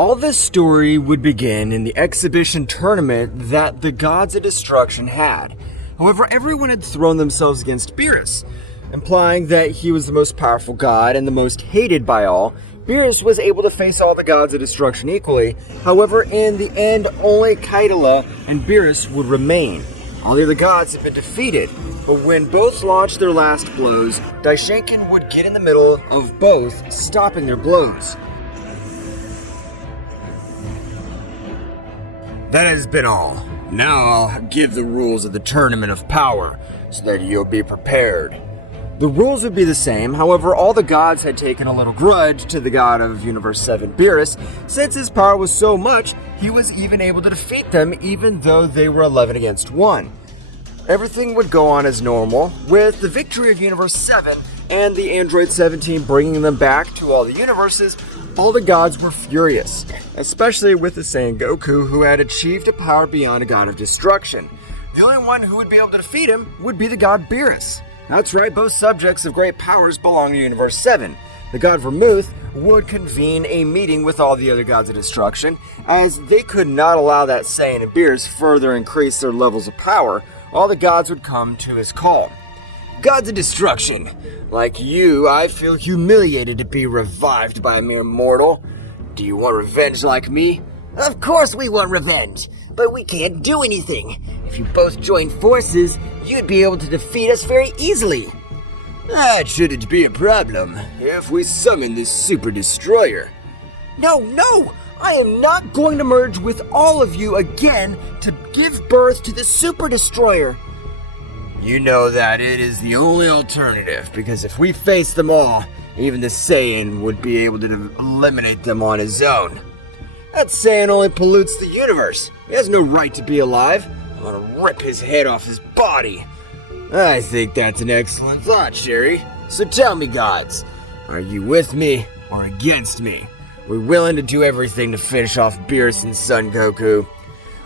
All this story would begin in the exhibition tournament that the Gods of Destruction had. However, everyone had thrown themselves against Beerus, implying that he was the most powerful god and the most hated by all. Beerus was able to face all the Gods of Destruction equally. However, in the end, only Kaidala and Beerus would remain. All the other gods had been defeated, but when both launched their last blows, Daishinkan would get in the middle of both, stopping their blows. That has been all. Now I'll give the rules of the Tournament of Power, so that you'll be prepared. The rules would be the same, however, all the gods had taken a little grudge to the god of Universe 7, Beerus, since his power was so much, he was even able to defeat them even though they were 11 against 1. Everything would go on as normal, with the victory of Universe 7 and the Android 17 bringing them back to all the universes. All the gods were furious, especially with the Saiyan Goku, who had achieved a power beyond a god of destruction. The only one who would be able to defeat him would be the god Beerus. That's right, both subjects of great powers belong to Universe 7. The god Vermouth would convene a meeting with all the other gods of destruction, as they could not allow that Saiyan and Beerus further increase their levels of power. All the gods would come to his call. Gods of destruction, like you, I feel humiliated to be revived by a mere mortal. Do you want revenge like me? Of course we want revenge, but we can't do anything. If you both join forces, you'd be able to defeat us very easily. That shouldn't be a problem if we summon this super destroyer. No! I am not going to merge with all of you again to give birth to the super destroyer. You know that it is the only alternative, because if we face them all, even the Saiyan would be able to eliminate them on his own. That Saiyan only pollutes the universe. He has no right to be alive. I want to rip his head off his body. I think that's an excellent thought, Sherry. So tell me, gods, are you with me or against me? We're willing to do everything to finish off Beerus and Son Goku.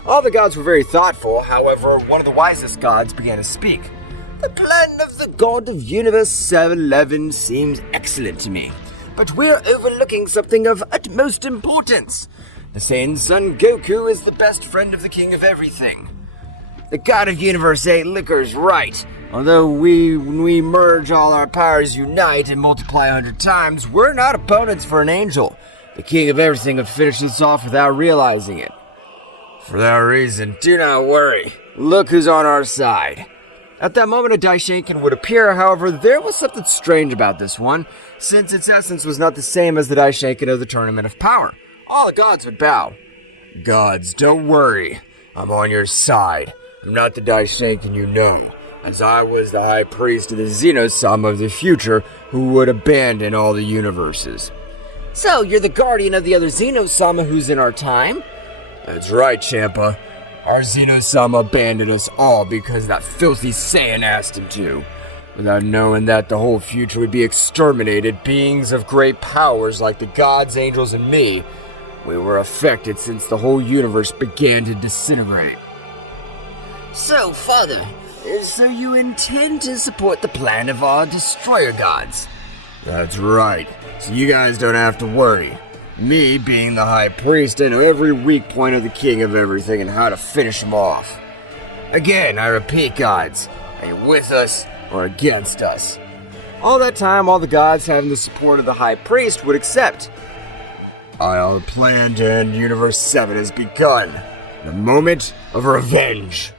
All the gods were very thoughtful, however, one of the wisest gods began to speak. The plan of the god of Universe 711 seems excellent to me, but we're overlooking something of utmost importance. The Saiyan Son Goku is the best friend of the King of Everything. The god of Universe 8 Liquor's right. Although when we merge all our powers unite and multiply 100 times, we're not opponents for an angel. The King of Everything would finish this off without realizing it. For that reason, do not worry. Look who's on our side. At that moment, a Daishinkan would appear. However, there was something strange about this one, since its essence was not the same as the Daishinkan of the Tournament of Power. All the gods would bow. Gods, don't worry. I'm on your side. I'm not the Daishinkan you know, as I was the High Priest of the Zeno-sama of the future who would abandon all the universes. So, you're the guardian of the other Zeno-sama who's in our time? That's right, Champa. Our Zeno-sama abandoned us all because that filthy Saiyan asked him to. Without knowing that the whole future would be exterminated, beings of great powers like the gods, angels, and me, we were affected since the whole universe began to disintegrate. So, Father, so you intend to support the plan of our destroyer gods? That's right. So you guys don't have to worry. Me, being the High Priest, I know every weak point of the King of Everything and how to finish him off. Again, I repeat, gods, are you with us or against us? All that time, all the gods having the support of the High Priest would accept. Our plan to end Universe 7 has begun. The moment of revenge.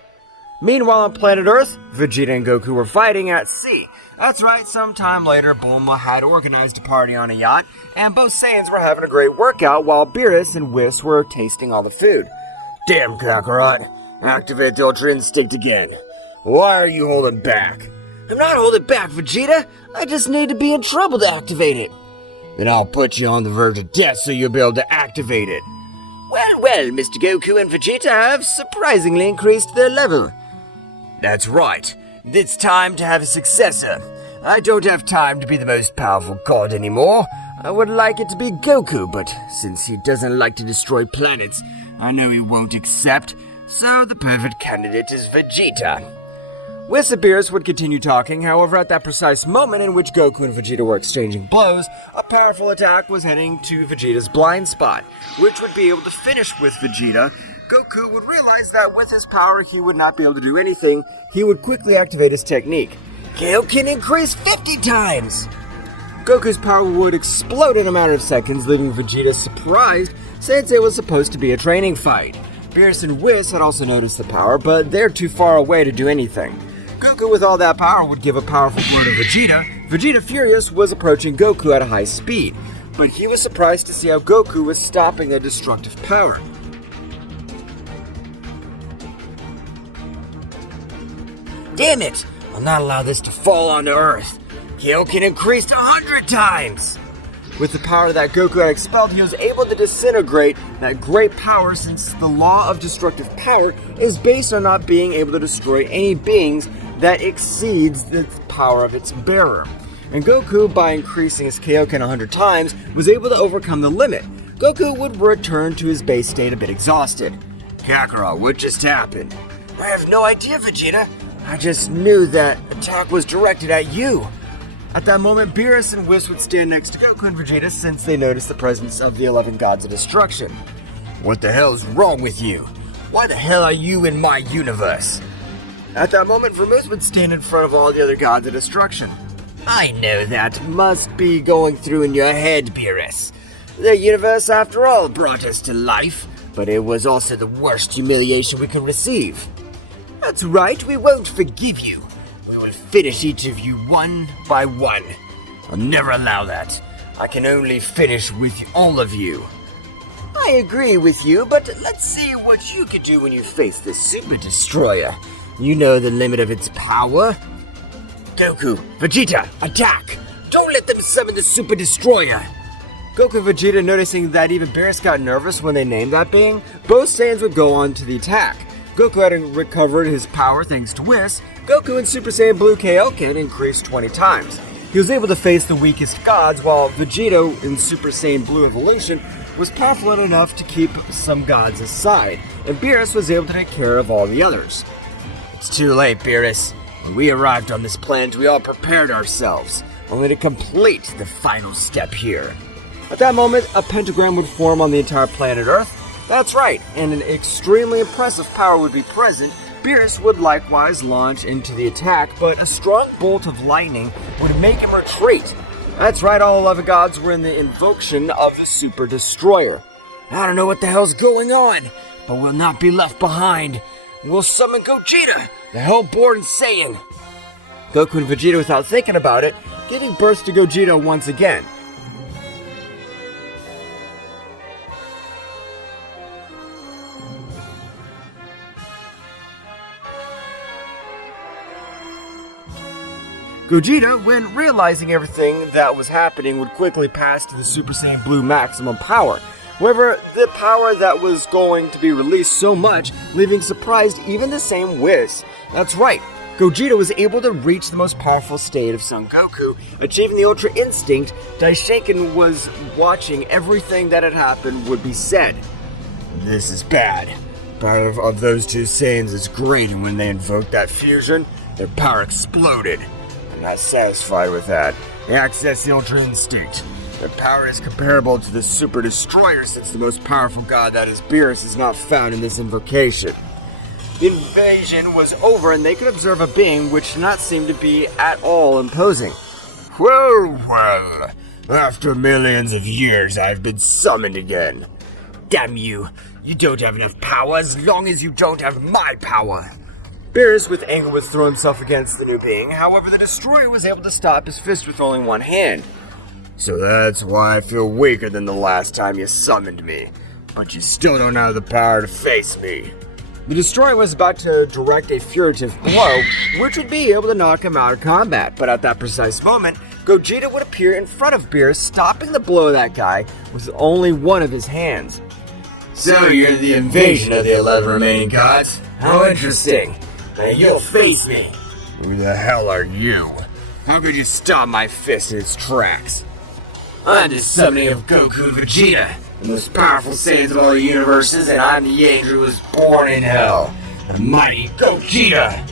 Meanwhile, on planet Earth, Vegeta and Goku were fighting at sea. That's right, sometime later, Bulma had organized a party on a yacht, and both Saiyans were having a great workout while Beerus and Whis were tasting all the food. Damn, Kakarot. Activate the Ultra Instinct again. Why are you holding back? I'm not holding back, Vegeta. I just need to be in trouble to activate it. Then I'll put you on the verge of death so you'll be able to activate it. Well, Mr. Goku and Vegeta have surprisingly increased their level. That's right. It's time to have a successor. I don't have time to be the most powerful god anymore. I would like it to be Goku, but since he doesn't like to destroy planets, I know he won't accept, so the perfect candidate is Vegeta. Whis and Beerus would continue talking, however at that precise moment in which Goku and Vegeta were exchanging blows, a powerful attack was heading to Vegeta's blind spot, which would be able to finish with Vegeta. Goku would realize that with his power he would not be able to do anything. He would quickly activate his technique. KO can increase 50 times! Goku's power would explode in a matter of seconds, leaving Vegeta surprised since it was supposed to be a training fight. Beerus and Whis had also noticed the power, but they're too far away to do anything. Goku with all that power would give a powerful blow to Vegeta. Vegeta, furious, was approaching Goku at a high speed, but he was surprised to see how Goku was stopping the destructive power. Damn it! I'll not allow this to fall onto Earth. KO can increase to 100 times! With the power that Goku had expelled, he was able to disintegrate that great power, since the law of destructive power is based on not being able to destroy any beings that exceeds the power of its bearer. And Goku, by increasing his Kaioken 100 times, was able to overcome the limit. Goku would return to his base state a bit exhausted. Kakarot, what just happened? I have no idea, Vegeta. I just knew that attack was directed at you. At that moment, Beerus and Whis would stand next to Goku and Vegeta since they noticed the presence of the 11 gods of destruction. What the hell is wrong with you? Why the hell are you in my universe? At that moment, Vermouth would stand in front of all the other gods of destruction. I know that must be going through in your head, Beerus. The universe, after all, brought us to life, but it was also the worst humiliation we could receive. That's right, we won't forgive you. We will finish each of you one by one. I'll never allow that. I can only finish with all of you. I agree with you, but let's see what you could do when you face the Super Destroyer. You know the limit of its power. Goku, Vegeta, attack! Don't let them summon the Super Destroyer! Goku and Vegeta, noticing that even Beerus got nervous when they named that being, both Saiyans would go on to the attack. Goku had recovered his power thanks to Whis. Goku in Super Saiyan Blue Kaioken increased 20 times. He was able to face the weakest gods, while Vegeta in Super Saiyan Blue Evolution was powerful enough to keep some gods aside, and Beerus was able to take care of all the others. It's too late, Beerus. When we arrived on this planet, we all prepared ourselves, only to complete the final step here. At that moment, a pentagram would form on the entire planet Earth. That's right, and an extremely impressive power would be present. Beerus would likewise launch into the attack, but a strong bolt of lightning would make him retreat. That's right, all 11 gods were in the invocation of the Super Destroyer. I don't know what the hell's going on, but we'll not be left behind. We'll summon Gogeta, the Hellborn Saiyan. Goku and Vegeta, without thinking about it, giving birth to Gogeta once again. Gogeta, when realizing everything that was happening, would quickly pass to the Super Saiyan Blue maximum power. However, the power that was going to be released so much, leaving surprised even the same Whis. That's right, Gogeta was able to reach the most powerful state of Son Goku, achieving the Ultra Instinct. Daishinkan was watching everything that had happened would be said. This is bad. Power of those two Saiyans is great, and when they invoked that fusion, their power exploded. I'm not satisfied with that. They access the Ultra Instinct. Their power is comparable to the Super Destroyer, since the most powerful god, that is Beerus, is not found in this invocation. The invasion was over, and they could observe a being which did not seem to be at all imposing. Well, after millions of years, I've been summoned again. Damn you! You don't have enough power as long as you don't have my power. Beerus, with anger, would throw himself against the new being. However, the Destroyer was able to stop his fist with only one hand. So that's why I feel weaker than the last time you summoned me. But you still don't have the power to face me. The Destroyer was about to direct a furtive blow, which would be able to knock him out of combat. But at that precise moment, Gogeta would appear in front of Beerus, stopping the blow of that guy with only one of his hands. So you're the invasion of the 11 remaining gods? How interesting. Now you'll face me. Who the hell are you? How could you stop my fist in its tracks? I'm the summoning of Goku and Vegeta, the most powerful Saiyans of all the universes, and I'm the angel who was born in hell, the mighty Gogeta.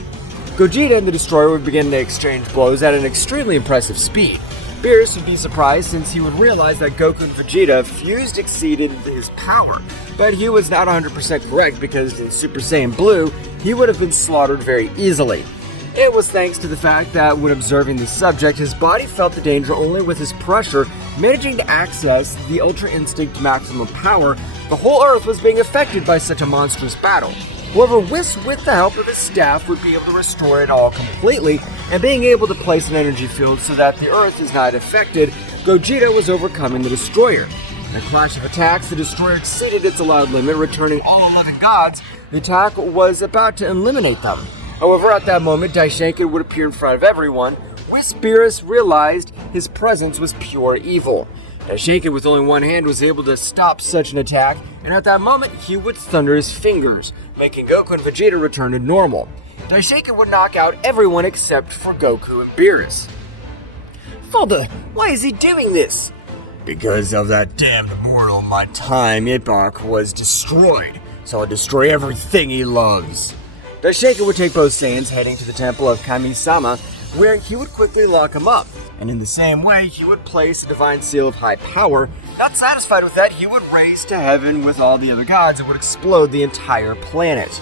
Gogeta and the Destroyer would begin to exchange blows at an extremely impressive speed. Beerus would be surprised since he would realize that Goku and Vegeta fused exceeded his power, but he was not 100% correct because in Super Saiyan Blue, he would have been slaughtered very easily. It was thanks to the fact that when observing the subject, his body felt the danger only with his pressure, managing to access the Ultra Instinct maximum power. The whole Earth was being affected by such a monstrous battle. However, Whis, with the help of his staff, would be able to restore it all completely, and being able to place an energy field so that the Earth is not affected, Gogeta was overcoming the Destroyer. In a clash of attacks, the Destroyer exceeded its allowed limit, returning all 11 gods. The attack was about to eliminate them. However, at that moment, Daishenkin would appear in front of everyone. Whis Beerus realized his presence was pure evil. Daishenkin, with only one hand, was able to stop such an attack, and at that moment, he would thunder his fingers, making Goku and Vegeta return to normal. Daishenkin would knock out everyone except for Goku and Beerus. Father, why is he doing this? Because of that damned immortal, my time epoch was destroyed, so I'll destroy everything he loves. Daishenkin would take both Saiyans, heading to the temple of Kami-sama, where he would quickly lock him up, and in the same way, he would place a divine seal of high power. Not satisfied with that, he would raise to heaven with all the other gods and would explode the entire planet.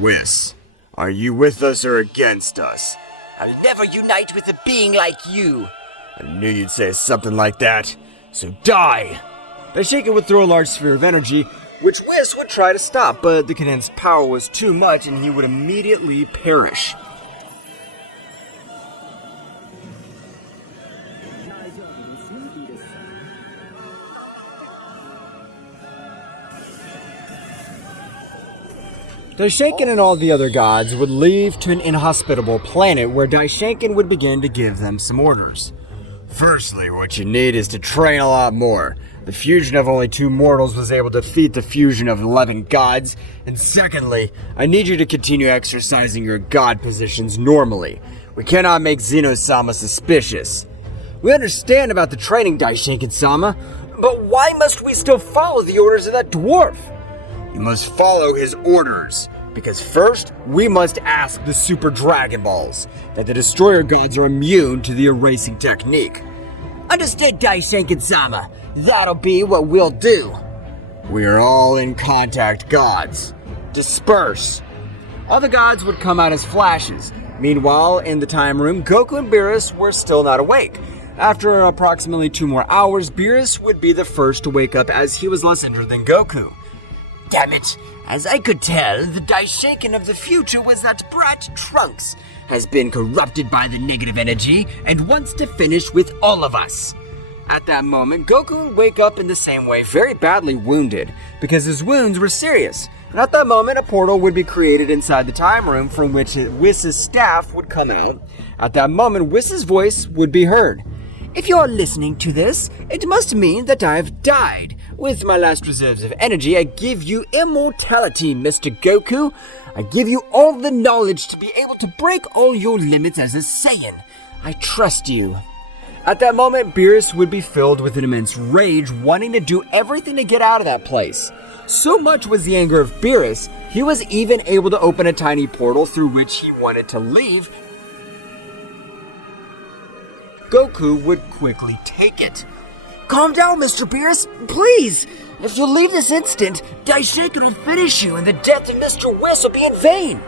Whis, are you with us or against us? I'll never unite with a being like you. I knew you'd say something like that, so die! Daishenkin would throw a large sphere of energy, which Whis would try to stop, but the condensed power was too much and he would immediately perish. Daishenkin and all the other gods would leave to an inhospitable planet where Daishenkin would begin to give them some orders. Firstly, what you need is to train a lot more. The fusion of only 2 mortals was able to defeat the fusion of 11 gods. And secondly, I need you to continue exercising your god positions normally. We cannot make Zeno-sama suspicious. We understand about the training, Daishenkin-sama, but why must we still follow the orders of that dwarf? You must follow his orders, because first, we must ask the Super Dragon Balls that the Destroyer gods are immune to the erasing technique. Understood, Daishenkin-sama. That'll be what we'll do. We are all in contact gods. Disperse. Other gods would come out as flashes. Meanwhile, in the time room, Goku and Beerus were still not awake. After approximately 2 more hours, Beerus would be the first to wake up as he was less injured than Goku. Damn it! As I could tell, the Daishenkin of the future was that brat Trunks has been corrupted by the negative energy and wants to finish with all of us. At that moment, Goku would wake up in the same way, very badly wounded, because his wounds were serious. And at that moment, a portal would be created inside the time room from which Whis' staff would come out. At that moment, Whis' voice would be heard. If you're listening to this, it must mean that I've died. With my last reserves of energy, I give you immortality, Mr. Goku. I give you all the knowledge to be able to break all your limits as a Saiyan. I trust you. At that moment, Beerus would be filled with an immense rage, wanting to do everything to get out of that place. So much was the anger of Beerus, he was even able to open a tiny portal through which he wanted to leave. Goku would quickly take it. Calm down, Mr. Beerus, please! If you leave this instant, Daishenkin will finish you and the death of Mr. Whis will be in vain!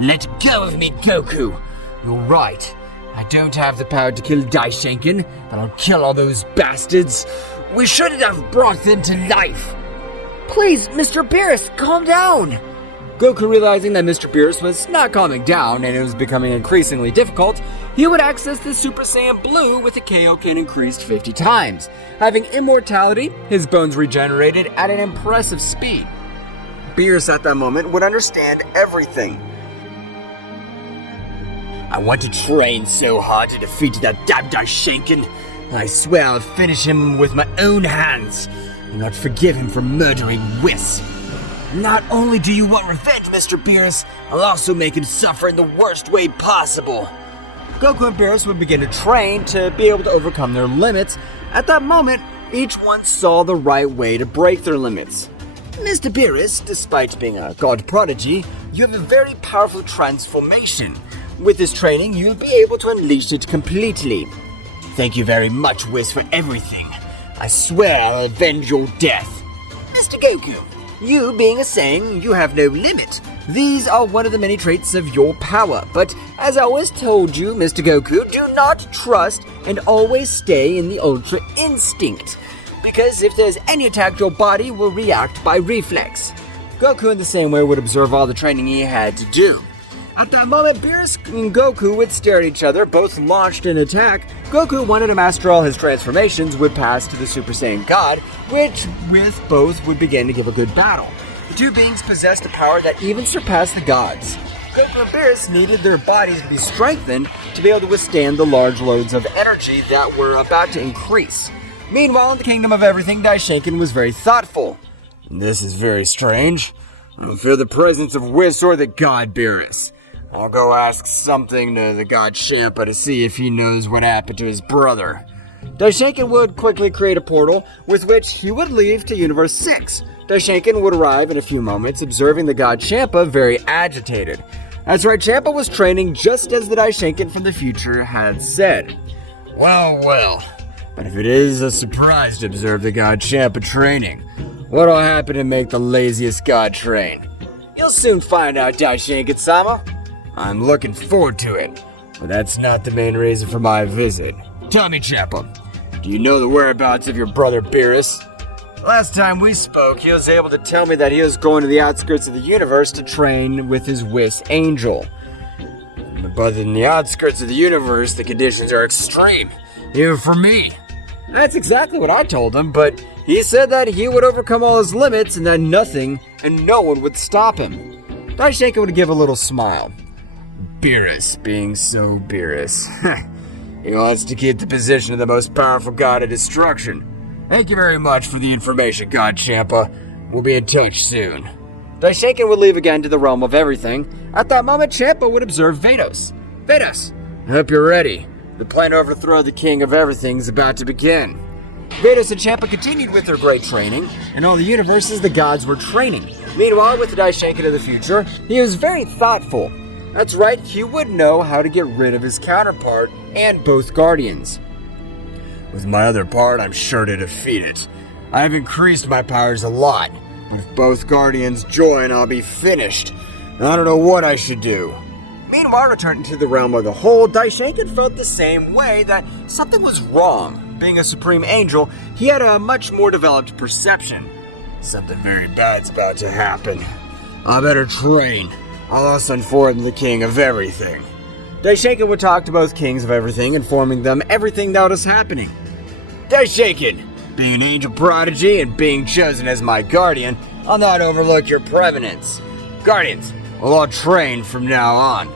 Let go of me, Goku! You're right. I don't have the power to kill Daishenkin, but I'll kill all those bastards. We shouldn't have brought them to life. Please, Mr. Beerus, calm down! Goku, realizing that Mr. Beerus was not calming down and it was becoming increasingly difficult, he would access the Super Saiyan Blue with a Kaioken increased 50 times. Having immortality, his bones regenerated at an impressive speed. Beerus at that moment would understand everything. I want to train so hard to defeat that damn Daishenkin. I swear I'll finish him with my own hands. I'll not forgive him for murdering Whis. Not only do you want revenge, Mr. Beerus, I'll also make him suffer in the worst way possible. Goku and Beerus would begin to train to be able to overcome their limits. At that moment, each one saw the right way to break their limits. Mr. Beerus, despite being a god prodigy, you have a very powerful transformation. With this training, you'll be able to unleash it completely. Thank you very much, Whis, for everything. I swear I'll avenge your death. Mr. Goku, you being a Saiyan, you have no limit. These are one of the many traits of your power, but as I always told you, Mr. Goku, do not trust and always stay in the Ultra Instinct. Because if there's any attack, your body will react by reflex. Goku in the same way would observe all the training he had to do. At that moment, Beerus and Goku would stare at each other, both launched an attack. Goku wanted to master all his transformations, would pass to the Super Saiyan God, which with both would begin to give a good battle. The two beings possessed a power that even surpassed the gods. Goku and Beerus needed their bodies to be strengthened to be able to withstand the large loads of energy that were about to increase. Meanwhile, in the Kingdom of Everything, Daishinkan was very thoughtful. This is very strange. I don't feel the presence of Whis or the god Beerus. I'll go ask something to the god Champa to see if he knows what happened to his brother. Daishinkan would quickly create a portal with which he would leave to Universe 6. Daishinkan would arrive in a few moments, observing the god Champa very agitated. That's right, Champa was training just as the Daishinkan from the future had said. Well, but if it is a surprise to observe the god Champa training, what'll happen to make the laziest god train? You'll soon find out, Daishinkan-sama. I'm looking forward to it, but that's not the main reason for my visit. Tell me, Champa, do you know the whereabouts of your brother Beerus? Last time we spoke, he was able to tell me that he was going to the outskirts of the universe to train with his Whis Angel. But in the outskirts of the universe, the conditions are extreme, even for me. That's exactly what I told him, but he said that he would overcome all his limits and that nothing and no one would stop him. Daishinkan would give a little smile. Beerus being so Beerus. He wants to keep the position of the most powerful god of destruction. Thank you very much for the information, God Champa. We'll be in touch soon. Daishinkan would leave again to the realm of everything. At that moment, Champa would observe Vados. Vados, I hope you're ready. The plan to overthrow the king of everything is about to begin. Vados and Champa continued with their great training. In all the universes, the gods were training. Meanwhile, with the Daishinkan of the future, he was very thoughtful. That's right, he would know how to get rid of his counterpart and both guardians. With my other part, I'm sure to defeat it. I have increased my powers a lot, but if both guardians join, I'll be finished. I don't know what I should do. Meanwhile, returning to the realm of the whole, Daishinkan felt the same way that something was wrong. Being a supreme angel, he had a much more developed perception. Something very bad's about to happen. I better train. I'll also inform the king of everything. Daishinkan would talk to both kings of everything, informing them everything that was happening. Daishinkan, being an angel prodigy and being chosen as my guardian, I'll not overlook your preeminence. Guardians, we'll all train from now on.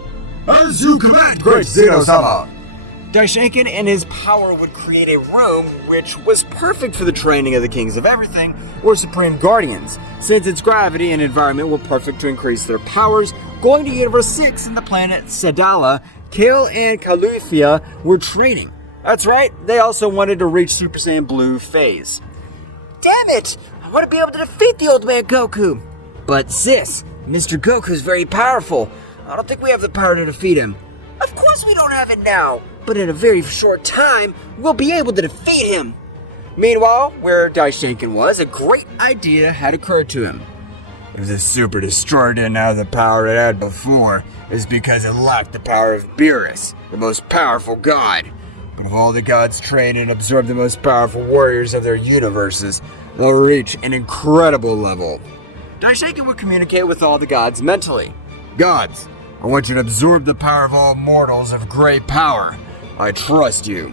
As you command, great Zeno-sama! Daishinkan and his power would create a room which was perfect for the training of the kings of everything, or supreme guardians, since its gravity and environment were perfect to increase their powers. Going to Universe 6 and the planet Sedala, Kale and Calufia were training. That's right, they also wanted to reach Super Saiyan Blue phase. Damn it! I want to be able to defeat the old man Goku! But sis, Mr. Goku's very powerful. I don't think we have the power to defeat him. Of course we don't have it now, but in a very short time, we'll be able to defeat him. Meanwhile, where Daishinkan was, a great idea had occurred to him. If the Super Destroyer didn't have the power it had before, it's because it lacked the power of Beerus, the most powerful god. But if all the gods train and absorb the most powerful warriors of their universes, they'll reach an incredible level. Daishinkan would communicate with all the gods mentally. Gods, I want you to absorb the power of all mortals of great power. I trust you.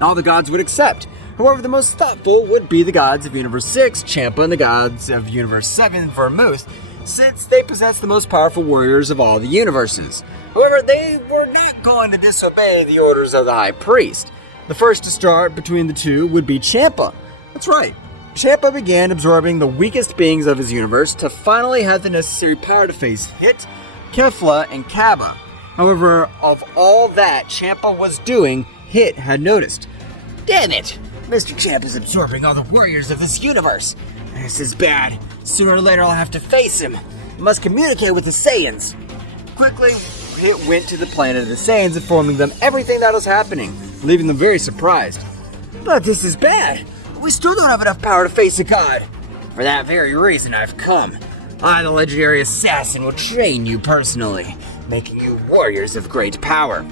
All the gods would accept. However, the most thoughtful would be the gods of Universe 6, Champa, and the gods of Universe 7, Vermouth, since they possess the most powerful warriors of all the universes. However, they were not going to disobey the orders of the High Priest. The first to start between the two would be Champa. That's right. Champa began absorbing the weakest beings of his universe to finally have the necessary power to face Hit, Kefla, and Kaba. However, of all that Champa was doing, Hit had noticed. Damn it! Mr. Champ is absorbing all the warriors of this universe. This is bad. Sooner or later I'll have to face him. I must communicate with the Saiyans. Quickly, it went to the planet of the Saiyans, informing them everything that was happening, leaving them very surprised. But this is bad. We still don't have enough power to face a god. For that very reason, I've come. I, the legendary assassin, will train you personally, making you warriors of great power.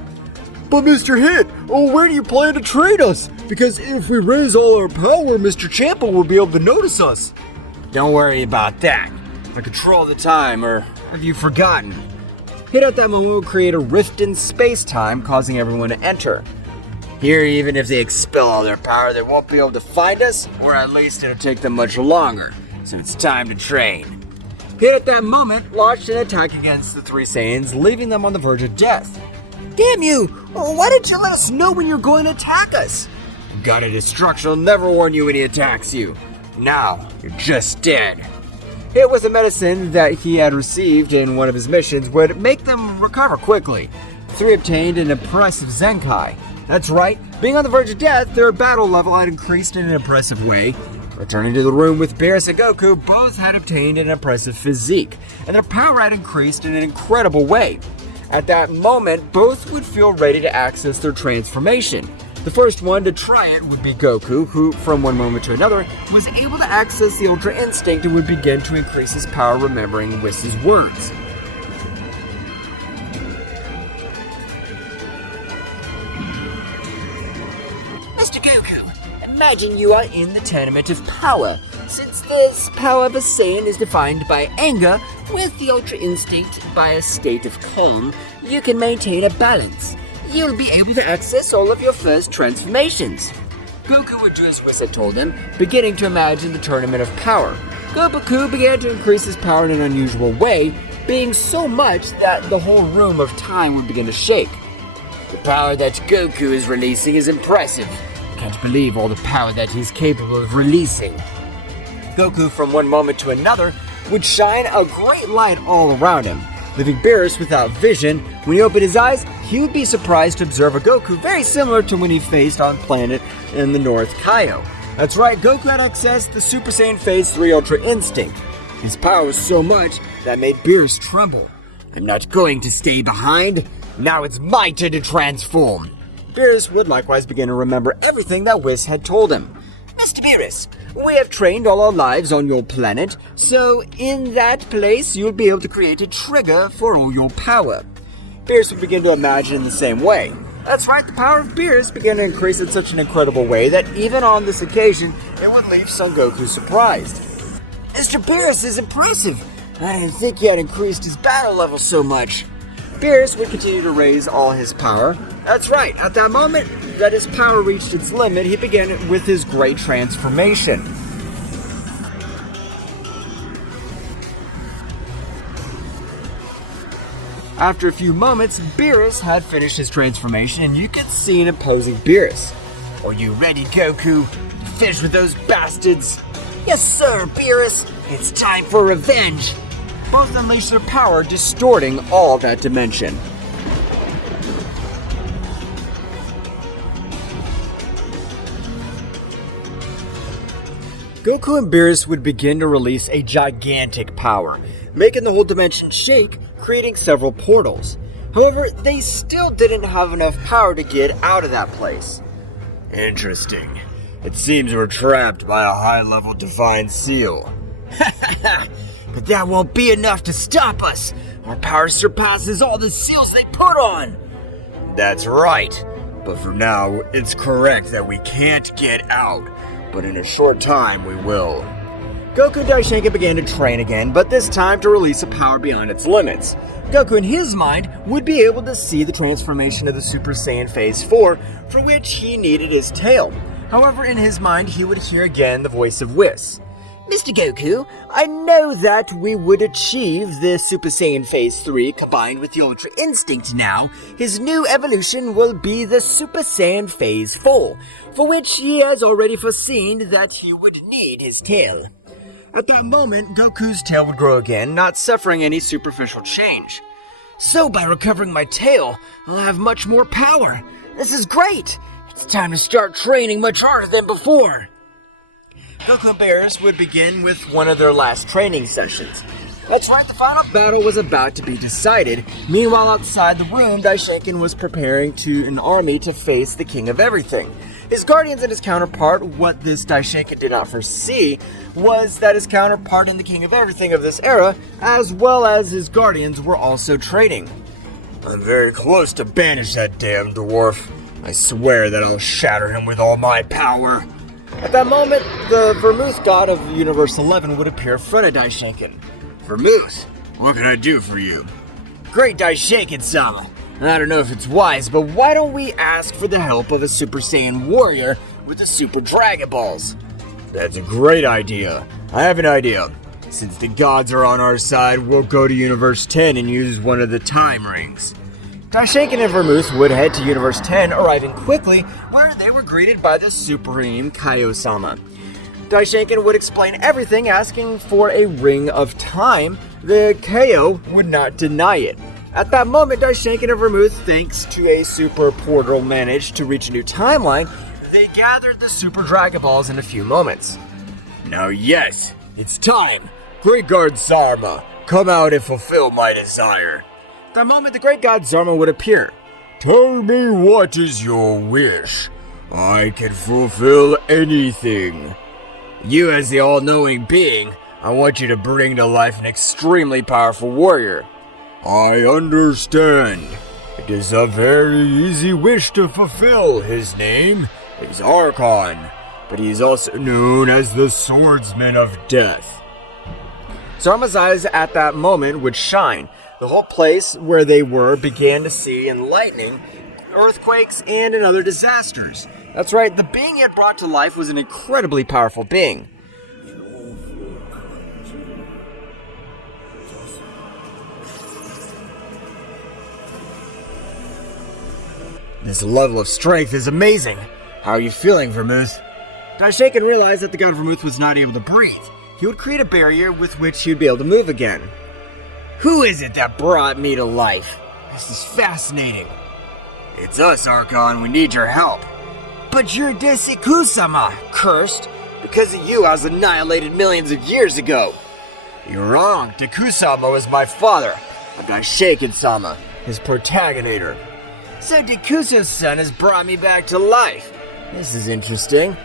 But Mr. Hit, where do you plan to train us? Because if we raise all our power, Mr. Champa will be able to notice us. Don't worry about that. I control the time, or have you forgotten? Hit at that moment will create a rift in space-time, causing everyone to enter. Here, even if they expel all their power, they won't be able to find us, or at least it'll take them much longer. So it's time to train. Hit at that moment launched an attack against the three Saiyans, leaving them on the verge of death. Damn you! Why didn't you let us know when you're going to attack us? God of Destruction will never warn you when he attacks you. Now, you're just dead. Hit with a medicine that he had received in one of his missions would make them recover quickly. Three obtained an impressive Zenkai. That's right, being on the verge of death, their battle level had increased in an impressive way. Returning to the room with Beerus and Goku, both had obtained an impressive physique, and their power had increased in an incredible way. At that moment, both would feel ready to access their transformation. The first one to try it would be Goku, who, from one moment to another, was able to access the Ultra Instinct and would begin to increase his power, remembering Whis' words. Mr. Goku, imagine you are in the tournament of power. Since this power of a Saiyan is defined by anger, with the Ultra Instinct by a state of calm, you can maintain a balance. You'll be able to access all of your first transformations. Goku would do as Whis had told him, beginning to imagine the tournament of power. Goku began to increase his power in an unusual way, being so much that the whole room of time would begin to shake. The power that Goku is releasing is impressive. Can't believe all the power that he's capable of releasing. Goku, from one moment to another, would shine a great light all around him, leaving Beerus without vision. When he opened his eyes, he would be surprised to observe a Goku very similar to when he faced on planet in the North Kaio. That's right, Goku had accessed the Super Saiyan Phase 3 Ultra Instinct. His power was so much that made Beerus tremble. I'm not going to stay behind. Now it's my turn to transform. Beerus would likewise begin to remember everything that Whis had told him. Mr. Beerus, we have trained all our lives on your planet, so in that place you'll be able to create a trigger for all your power. Beerus would begin to imagine in the same way. That's right, the power of Beerus began to increase in such an incredible way that even on this occasion, it would leave Son Goku surprised. Mr. Beerus is impressive. I didn't think he had increased his battle level so much. Beerus would continue to raise all his power. That's right, at that moment that his power reached its limit, he began with his great transformation. After a few moments, Beerus had finished his transformation, and you could see an imposing Beerus. Are you ready, Goku? To finish with those bastards? Yes, sir, Beerus. It's time for revenge. Both unleashed their power, distorting all that dimension. Goku and Beerus would begin to release a gigantic power, making the whole dimension shake, creating several portals. However, they still didn't have enough power to get out of that place. Interesting. It seems we're trapped by a high-level divine seal. But that won't be enough to stop us. Our power surpasses all the seals they put on. That's right. But for now, it's correct that we can't get out. But in a short time, we will. Goku and Daishenka began to train again, but this time to release a power beyond its limits. Goku, in his mind, would be able to see the transformation of the Super Saiyan Phase 4, for which he needed his tail. However, in his mind, he would hear again the voice of Whis. Mr. Goku, I know that we would achieve the Super Saiyan Phase 3 combined with the Ultra Instinct now. His new evolution will be the Super Saiyan Phase 4, for which he has already foreseen that he would need his tail. At that moment, Goku's tail would grow again, not suffering any superficial change. So by recovering my tail, I'll have much more power. This is great. It's time to start training much harder than before. Goku and Beerus would begin with one of their last training sessions. That's right, the final battle was about to be decided. Meanwhile, outside the room, Daishinkan was preparing an army to face the King of Everything. His guardians and his counterpart, what this Daishinkan did not foresee, was that his counterpart and the King of Everything of this era, as well as his guardians, were also training. I'm very close to banish that damn dwarf. I swear that I'll shatter him with all my power. At that moment, the Vermouth god of Universe 11 would appear in front of Daishinkan. Vermouth, what can I do for you? Great Daishinkan-sama. I don't know if it's wise, but why don't we ask for the help of a Super Saiyan warrior with the Super Dragon Balls? That's a great idea. I have an idea. Since the gods are on our side, we'll go to Universe 10 and use one of the time rings. Daishinkan and Vermouth would head to Universe 10, arriving quickly, where they were greeted by the Supreme Kaio-sama. Daishinkan would explain everything, asking for a ring of time. The Kaio would not deny it. At that moment, Daishinkan and Vermouth, thanks to a super portal, managed to reach a new timeline. They gathered the Super Dragon Balls in a few moments. Now yes, it's time! Great God Zarma, come out and fulfill my desire. At that moment, the Great God Zarma would appear. Tell me what is your wish. I can fulfill anything. You as the all-knowing being, I want you to bring to life an extremely powerful warrior. I understand. It is a very easy wish to fulfill. His name is Archon, but he is also known as the Swordsman of Death. Zarma's eyes at that moment would shine. The whole place where they were began to see in lightning, earthquakes, and in other disasters. That's right, the being he had brought to life was an incredibly powerful being. This level of strength is amazing. How are you feeling, Vermouth? Daishinkan realized that the god Vermouth was not able to breathe. He would create a barrier with which he would be able to move again. Who is it that brought me to life? This is fascinating. It's us, Archon. We need your help. But you're Deku-sama, cursed. Because of you, I was annihilated millions of years ago. You're wrong. Deku-sama was my father. I'm Daishinkan-sama, his protagonitor. So Dekuso's son has brought me back to life. This is interesting.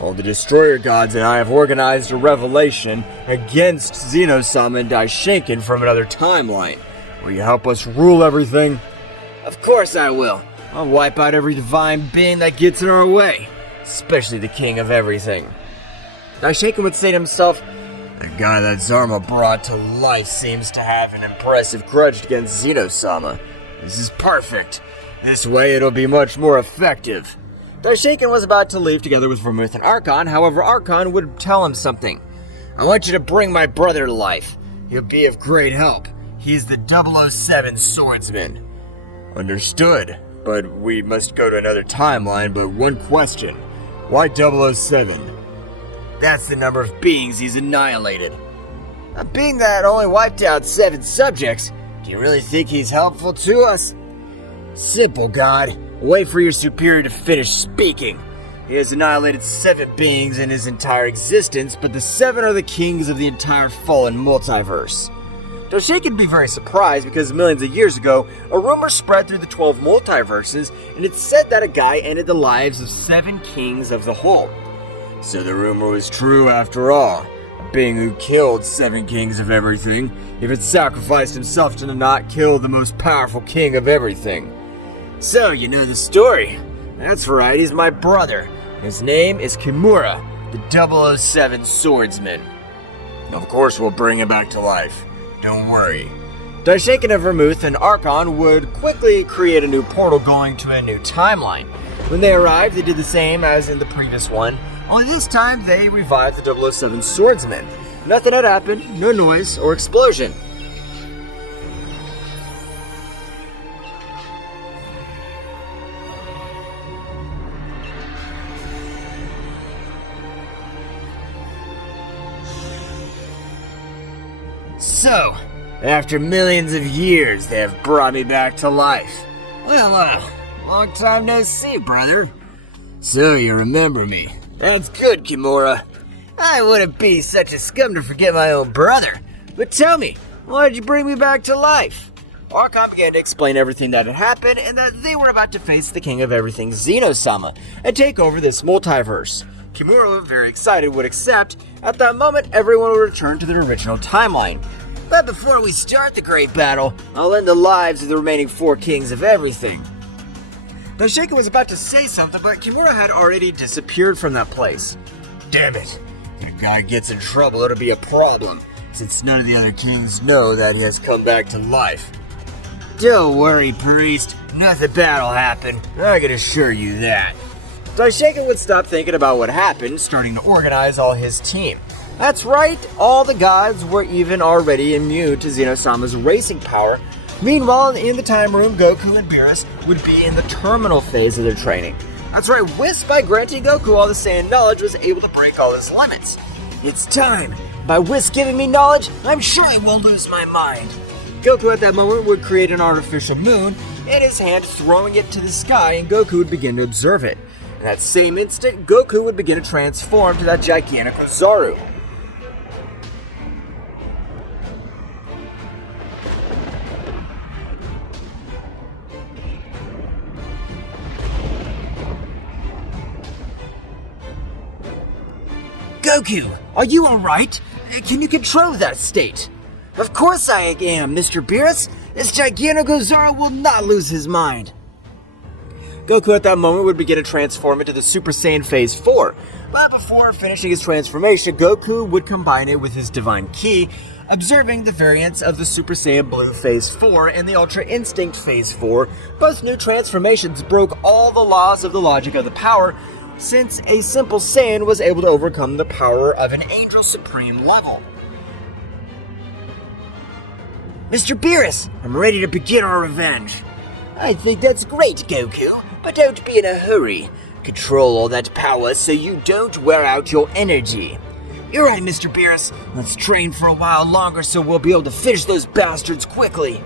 All the Destroyer Gods and I have organized a revelation against Zeno-sama and Daishinkan from another timeline. Will you help us rule everything? Of course I will. I'll wipe out every divine being that gets in our way, especially the King of Everything. Daishinkan would say to himself, the guy that Zarma brought to life seems to have an impressive grudge against Zeno-sama. This is perfect. This way it'll be much more effective. Daishinkan was about to leave together with Vermouth and Archon, however Archon would tell him something. I want you to bring my brother to life. He'll be of great help. He's the 007 swordsman. Understood, but we must go to another timeline, but one question. Why 007? That's the number of beings he's annihilated. A being that only wiped out 7 subjects, do you really think he's helpful to us? Simple, God. Wait for your superior to finish speaking. He has annihilated 7 beings in his entire existence, but the 7 are the kings of the entire fallen multiverse. Daishinkan would be very surprised because millions of years ago, a rumor spread through the 12 multiverses, and it said that a guy ended the lives of 7 kings of the whole. So the rumor was true after all. A being who killed 7 kings of everything, if it sacrificed himself to not kill the most powerful king of everything. So, you know the story. That's right, he's my brother. His name is Kimura, the 007 swordsman. Of course we'll bring him back to life. Don't worry. Daishinkan and Vermouth and Archon would quickly create a new portal going to a new timeline. When they arrived, they did the same as in the previous one, only this time they revived the 007 swordsman. Nothing had happened, no noise or explosion. So, after millions of years, they have brought me back to life. Well, long time no see, brother. So you remember me. That's good, Kimura. I wouldn't be such a scum to forget my own brother. But tell me, why did you bring me back to life? Archon began to explain everything that had happened and that they were about to face the king of everything, Zeno-sama, and take over this multiverse. Kimura, very excited, would accept. At that moment, everyone would return to their original timeline. But before we start the great battle, I'll end the lives of the remaining 4 kings of everything. Daishaka was about to say something, but Kimura had already disappeared from that place. Damn it. If the guy gets in trouble, it'll be a problem, since none of the other kings know that he has come back to life. Don't worry, priest. Nothing bad'll happen. I can assure you that. Daishaka would stop thinking about what happened, starting to organize all his team. That's right, all the gods were even already immune to Zeno-sama's racing power. Meanwhile, in the time room, Goku and Beerus would be in the terminal phase of their training. That's right, Whis, by granting Goku all the Saiyan knowledge, was able to break all his limits. It's time. By Whis giving me knowledge, I'm sure I won't lose my mind. Goku at that moment would create an artificial moon in his hand, throwing it to the sky, and Goku would begin to observe it. In that same instant, Goku would begin to transform to that gigantic Ozaru. Goku, are you alright? Can you control that state? Of course I am, Mr. Beerus. This gigantic Ozaru will not lose his mind. Goku at that moment would begin to transform into the Super Saiyan Phase 4. But before finishing his transformation, Goku would combine it with his Divine Ki, observing the variants of the Super Saiyan Blue Phase 4 and the Ultra Instinct Phase 4. Both new transformations broke all the laws of the logic of the power, since a simple Saiyan was able to overcome the power of an Angel Supreme level. Mr. Beerus, I'm ready to begin our revenge. I think that's great, Goku, but don't be in a hurry. Control all that power so you don't wear out your energy. You're right, Mr. Beerus. Let's train for a while longer so we'll be able to finish those bastards quickly.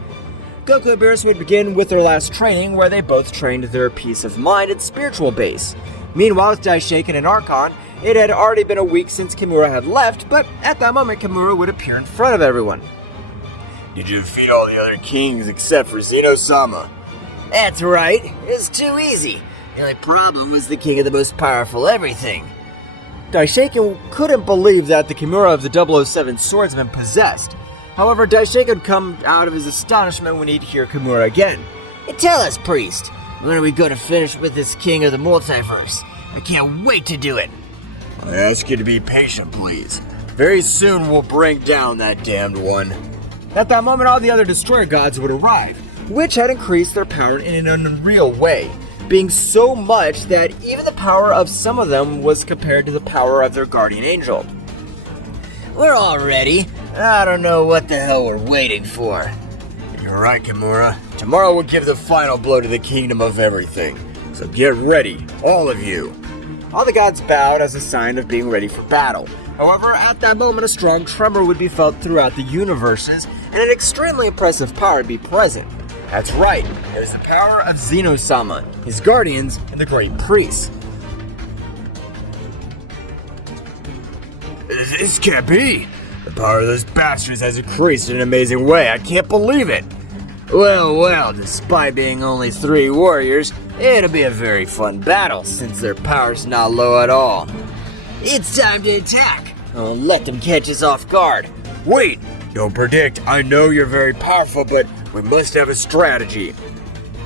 Goku and Beerus would begin with their last training, where they both trained their peace of mind and spiritual base. Meanwhile, with Daishaken and Archon, it had already been a week since Kimura had left, but at that moment Kimura would appear in front of everyone. Did you defeat all the other kings except for Zeno-sama? That's right. It's too easy. The only problem was the king of the most powerful everything. Daishaken couldn't believe that the Kimura of the 007 swordsman possessed. However, Daishaken would come out of his astonishment when he'd hear Kimura again. Tell us, priest, when are we going to finish with this king of the multiverse? I can't wait to do it. I ask you to be patient, please. Very soon we'll bring down that damned one. At that moment, all the other Destroyer Gods would arrive, which had increased their power in an unreal way, being so much that even the power of some of them was compared to the power of their guardian angel. We're all ready. I don't know what the hell we're waiting for. You're right, Kimura. Tomorrow we'll give the final blow to the kingdom of everything. So get ready, all of you. All the gods bowed as a sign of being ready for battle. However, at that moment, a strong tremor would be felt throughout the universes, and an extremely impressive power would be present. That's right, it was the power of Zeno-sama, his guardians, and the great priests. This can't be! The power of those bastards has increased in an amazing way. I can't believe it! Well, despite being only 3 warriors, it'll be a very fun battle since their power's not low at all. It's time to attack! I'll let them catch us off guard. Wait! Don't predict. I know you're very powerful, but we must have a strategy.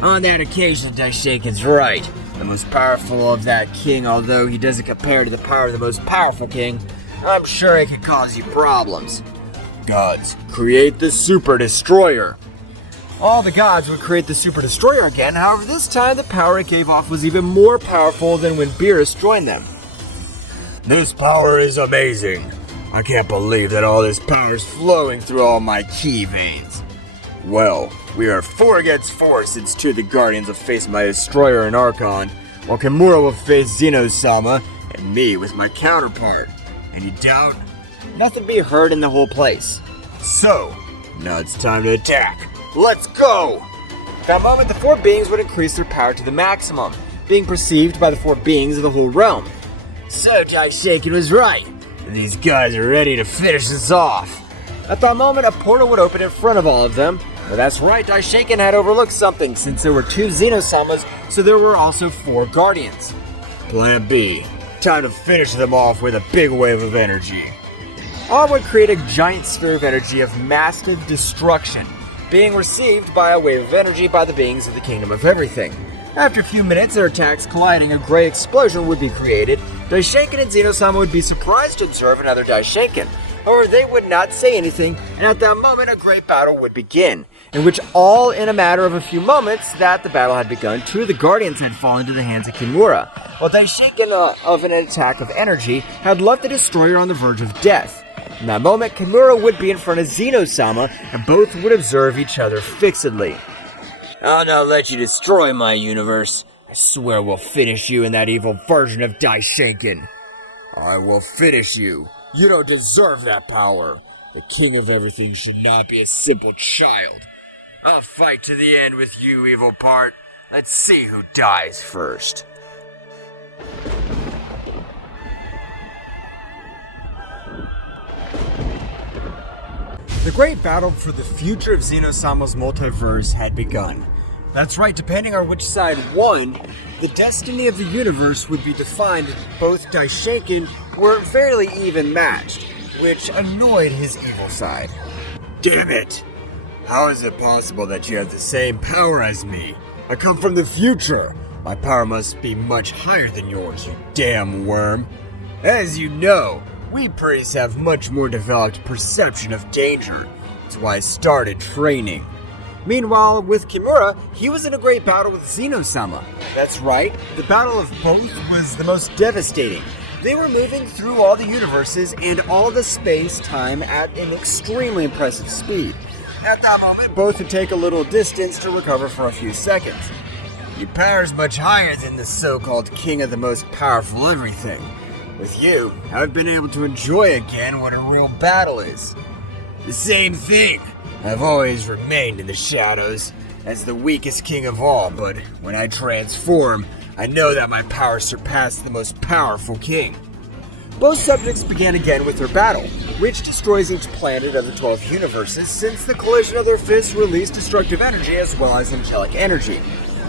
On that occasion, Daishaken's right. The most powerful of that king, although he doesn't compare to the power of the most powerful king, I'm sure it could cause you problems. Gods, create the Super Destroyer. All the gods would create the Super Destroyer again, however this time the power it gave off was even more powerful than when Beerus joined them. This power is amazing. I can't believe that all this power is flowing through all my ki veins. Well, we are 4 against 4 since 2 of the Guardians have faced my Destroyer and Archon, while Kimura will face Zeno-sama and me with my counterpart. Any doubt? Nothing to be heard in the whole place. So, now it's time to attack. Let's go! At that moment, the 4 beings would increase their power to the maximum. being perceived by the four beings of the whole realm. So Daishaken was right. These guys are ready to finish us off. At that moment, a portal would open in front of all of them. Well, that's right, Daishaken had overlooked something since there were 2 Zeno-samas, so there were also 4 Guardians. Plan B. Time to finish them off with a big wave of energy. All would create a giant sphere of energy of massive destruction, being received by a wave of energy by the beings of the Kingdom of Everything. After a few minutes, their attacks colliding, a great explosion would be created. Daishaken and Zeno-sama would be surprised to observe another Daishaken. However, they would not say anything, and at that moment, a great battle would begin, in which all in a matter of a few moments that the battle had begun, 2 of the Guardians had fallen into the hands of Kimura, while Daishaken of an attack of energy had left the destroyer on the verge of death. In that moment, Kimura would be in front of Zeno-sama, and both would observe each other fixedly. I'll not let you destroy my universe. I swear we'll finish you and that evil version of Daishaken. I will finish you. You don't deserve that power. The king of everything should not be a simple child. I'll fight to the end with you, evil part. Let's see who dies first. The great battle for the future of Zeno-sama's multiverse had begun. That's right, depending on which side won, the destiny of the universe would be defined. Both Daishaken were fairly even matched, which annoyed his evil side. Damn it! How is it possible that you have the same power as me? I come from the future. My power must be much higher than yours, you damn worm. As you know, we priests have much more developed perception of danger. That's why I started training. Meanwhile, with Kimura, he was in a great battle with Zeno-sama. That's right, the battle of both was the most devastating. They were moving through all the universes and all the space-time at an extremely impressive speed. At that moment, both would take a little distance to recover for a few seconds. Your power's much higher than the so-called king of the most powerful everything. With you, I've been able to enjoy again what a real battle is. The same thing. I've always remained in the shadows as the weakest king of all, but when I transform, I know that my power surpassed the most powerful king. Both subjects began again with their battle, which destroys each planet of the 12 universes since the collision of their fists released destructive energy as well as angelic energy,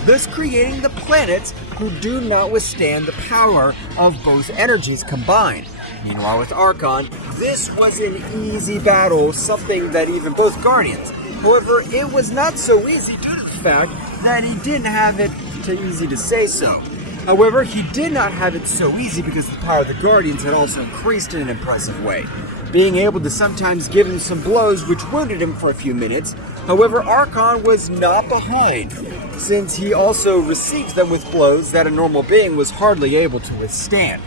thus creating the planets who do not withstand the power of both energies combined. Meanwhile, with Archon, this was an easy battle, something that even both Guardians. However, it was not so easy due to the fact that he didn't have it too easy to say so. However, he did not have it so easy because the power of the Guardians had also increased in an impressive way, being able to sometimes give him some blows which wounded him for a few minutes. However, Archon was not behind, since he also received them with blows that a normal being was hardly able to withstand.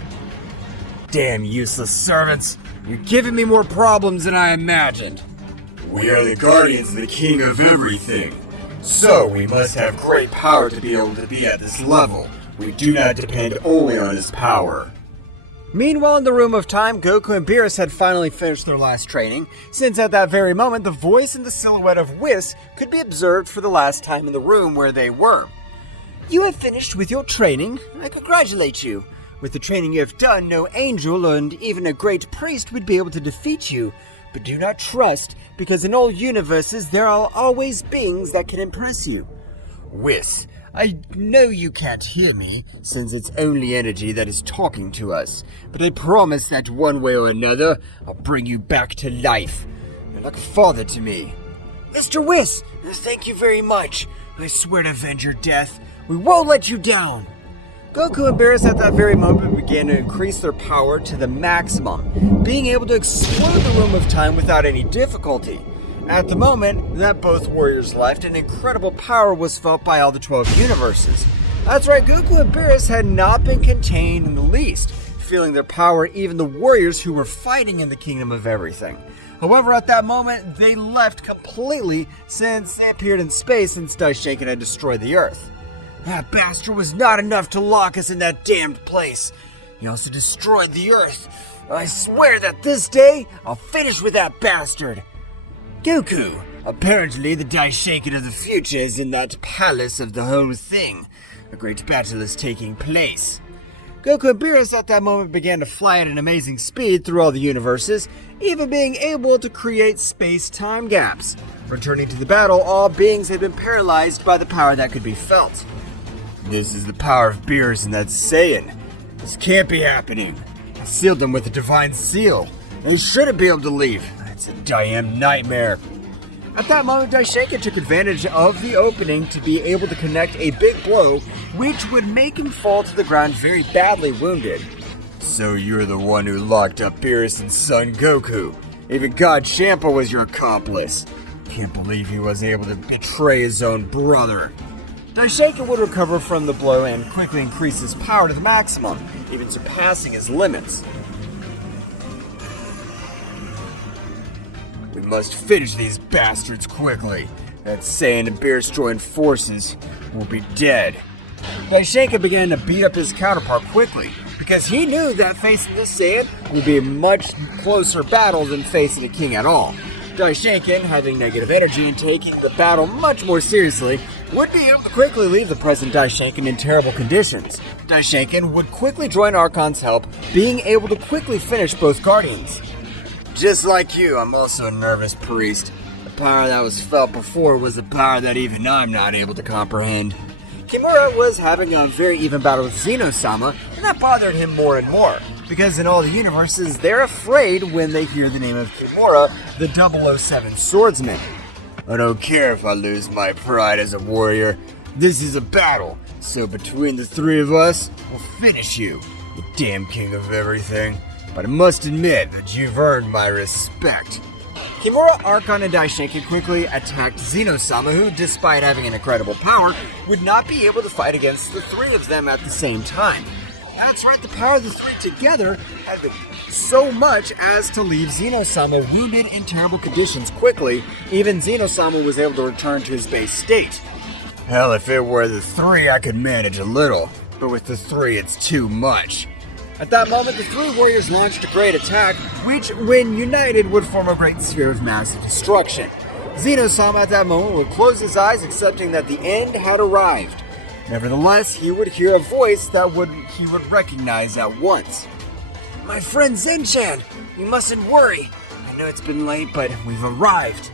Damn useless servants! You're giving me more problems than I imagined. We are the guardians of the king of everything. So we must have great power to be able to be at this level. We do not depend only on his power. Meanwhile, in the Room of Time, Goku and Beerus had finally finished their last training, since at that very moment the voice and the silhouette of Whis could be observed for the last time in the room where they were. You have finished with your training. I congratulate you. With the training you have done, no angel and even a great priest would be able to defeat you. But do not trust, because in all universes there are always beings that can impress you. Whis, I know you can't hear me, since it's only energy that is talking to us. But I promise that one way or another, I'll bring you back to life. You're like a father to me. Mr. Whis, thank you very much. I swear to avenge your death. We won't let you down. Goku and Beerus at that very moment began to increase their power to the maximum, being able to explode the Room of Time without any difficulty. At the moment that both warriors left, an incredible power was felt by all the 12 universes. That's right, Goku and Beerus had not been contained in the least, feeling their power even the warriors who were fighting in the Kingdom of Everything. However, at that moment, they left completely since they appeared in space since Daishaken had destroyed the Earth. That bastard was not enough to lock us in that damned place. He also destroyed the Earth. I swear that this day, I'll finish with that bastard. Goku, apparently the Daishaken of the future is in that palace of the whole thing. A great battle is taking place. Goku and Beerus at that moment began to fly at an amazing speed through all the universes, even being able to create space-time gaps. Returning to the battle, all beings had been paralyzed by the power that could be felt. This is the power of Beerus and that Saiyan. This can't be happening. I sealed them with a divine seal. They shouldn't be able to leave. It's a damn nightmare. At that moment, Daishenka took advantage of the opening to be able to connect a big blow, which would make him fall to the ground very badly wounded. So you're the one who locked up Beerus and Son Goku. Even God Champa was your accomplice. Can't believe he was able to betray his own brother. Daishenka would recover from the blow and quickly increase his power to the maximum, even surpassing his limits. We must finish these bastards quickly. That Saiyan and Beerus joined forces will be dead. Daishenka began to beat up his counterpart quickly, because he knew that facing the Saiyan would be a much closer battle than facing a king at all. Daishenka, having negative energy and taking the battle much more seriously, would be able to quickly leave the present Daishenka in terrible conditions. Daishenka would quickly join Archon's help, being able to quickly finish both Guardians. Just like you, I'm also a nervous priest. The power that was felt before was a power that even I'm not able to comprehend. Kimura was having a very even battle with Zeno-sama, and that bothered him more and more, because in all the universes, they're afraid when they hear the name of Kimura, the 007 swordsman. I don't care if I lose my pride as a warrior. This is a battle, so between the three of us, we'll finish you, the damn king of everything. But I must admit that you've earned my respect. Kimura, Archon, and Daishenka quickly attacked Zeno-sama, who, despite having an incredible power, would not be able to fight against the three of them at the same time. That's right, the power of the three together had been so much as to leave Zeno-sama wounded in terrible conditions quickly. Even Zeno-sama was able to return to his base state. Hell, if it were the three, I could manage a little. But with the three, it's too much. At that moment, the three warriors launched a great attack, which, when united, would form a great sphere of massive destruction. Zeno-sama at that moment would close his eyes, accepting that the end had arrived. Nevertheless, he would hear a voice that he would recognize at once. My friend Zen-chan, you mustn't worry. I know it's been late, but we've arrived.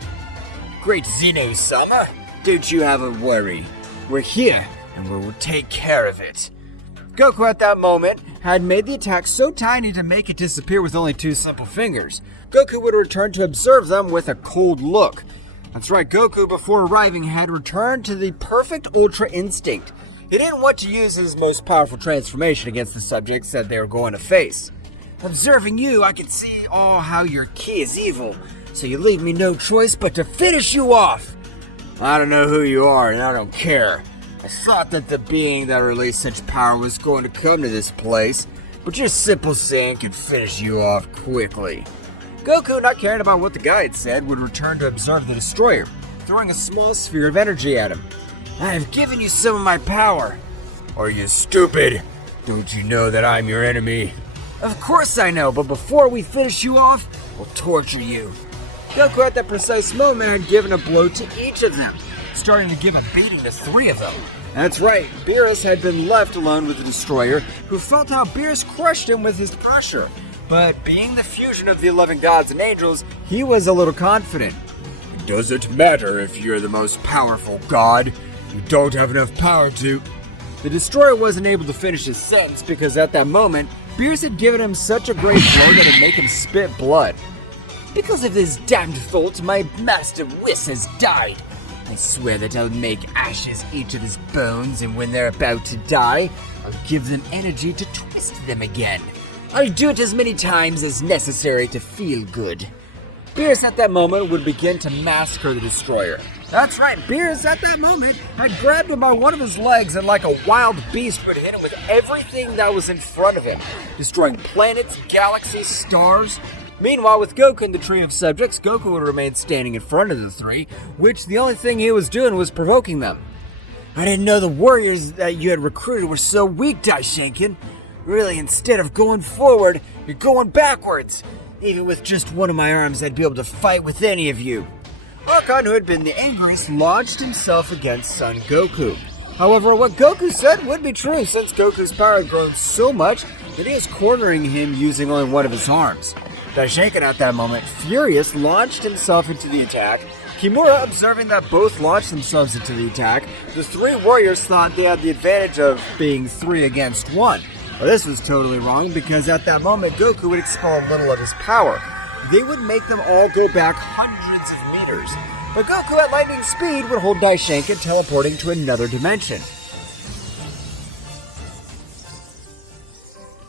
Great Zeno-sama, don't you have a worry. We're here, and we will take care of it. Goku at that moment had made the attack so tiny to make it disappear with only two simple fingers. Goku would return to observe them with a cold look. That's right, Goku, before arriving, had returned to the perfect Ultra Instinct. He didn't want to use his most powerful transformation against the subjects that they were going to face. Observing you, I can see how your ki is evil, so you leave me no choice but to finish you off. I don't know who you are, and I don't care. I thought that the being that released such power was going to come to this place, but your simple Saiyan could finish you off quickly. Goku, not caring about what the guy had said, would return to observe the destroyer, throwing a small sphere of energy at him. I have given you some of my power. Are you stupid? Don't you know that I'm your enemy? Of course I know, but before we finish you off, we'll torture you. Goku at that precise moment had given a blow to each of them, starting to give a beating to three of them. That's right, Beerus had been left alone with the destroyer, who felt how Beerus crushed him with his pressure. But being the fusion of the 11 gods and angels, he was a little confident. Does it matter if you're the most powerful god? You don't have enough power to... The destroyer wasn't able to finish his sentence because at that moment, Beerus had given him such a great blow that it'd make him spit blood. Because of this damned fault, my master Whis has died. I swear that I'll make ashes each of his bones, and when they're about to die, I'll give them energy to twist them again. I'll do it as many times as necessary to feel good. Beerus at that moment would begin to massacre the destroyer. That's right, Beerus at that moment had grabbed him by one of his legs and like a wild beast would hit him with everything that was in front of him, destroying planets, galaxies, stars. Meanwhile, with Goku in the tree of subjects, Goku would remain standing in front of the three, which the only thing he was doing was provoking them. I didn't know the warriors that you had recruited were so weak, Daishenkin. Really, instead of going forward, you're going backwards. Even with just one of my arms, I'd be able to fight with any of you. Archon, who had been the angriest, launched himself against Son Goku. However, what Goku said would be true, since Goku's power had grown so much that he was cornering him using only one of his arms. Daishinkan at that moment, furious, launched himself into the attack. Kimura, observing that both launched themselves into the attack, the three warriors thought they had the advantage of being 3 against 1. Well, this was totally wrong, because at that moment, Goku would expel a little of his power. They would make them all go back hundreds of meters. But Goku at lightning speed would hold Daishinkan, teleporting to another dimension.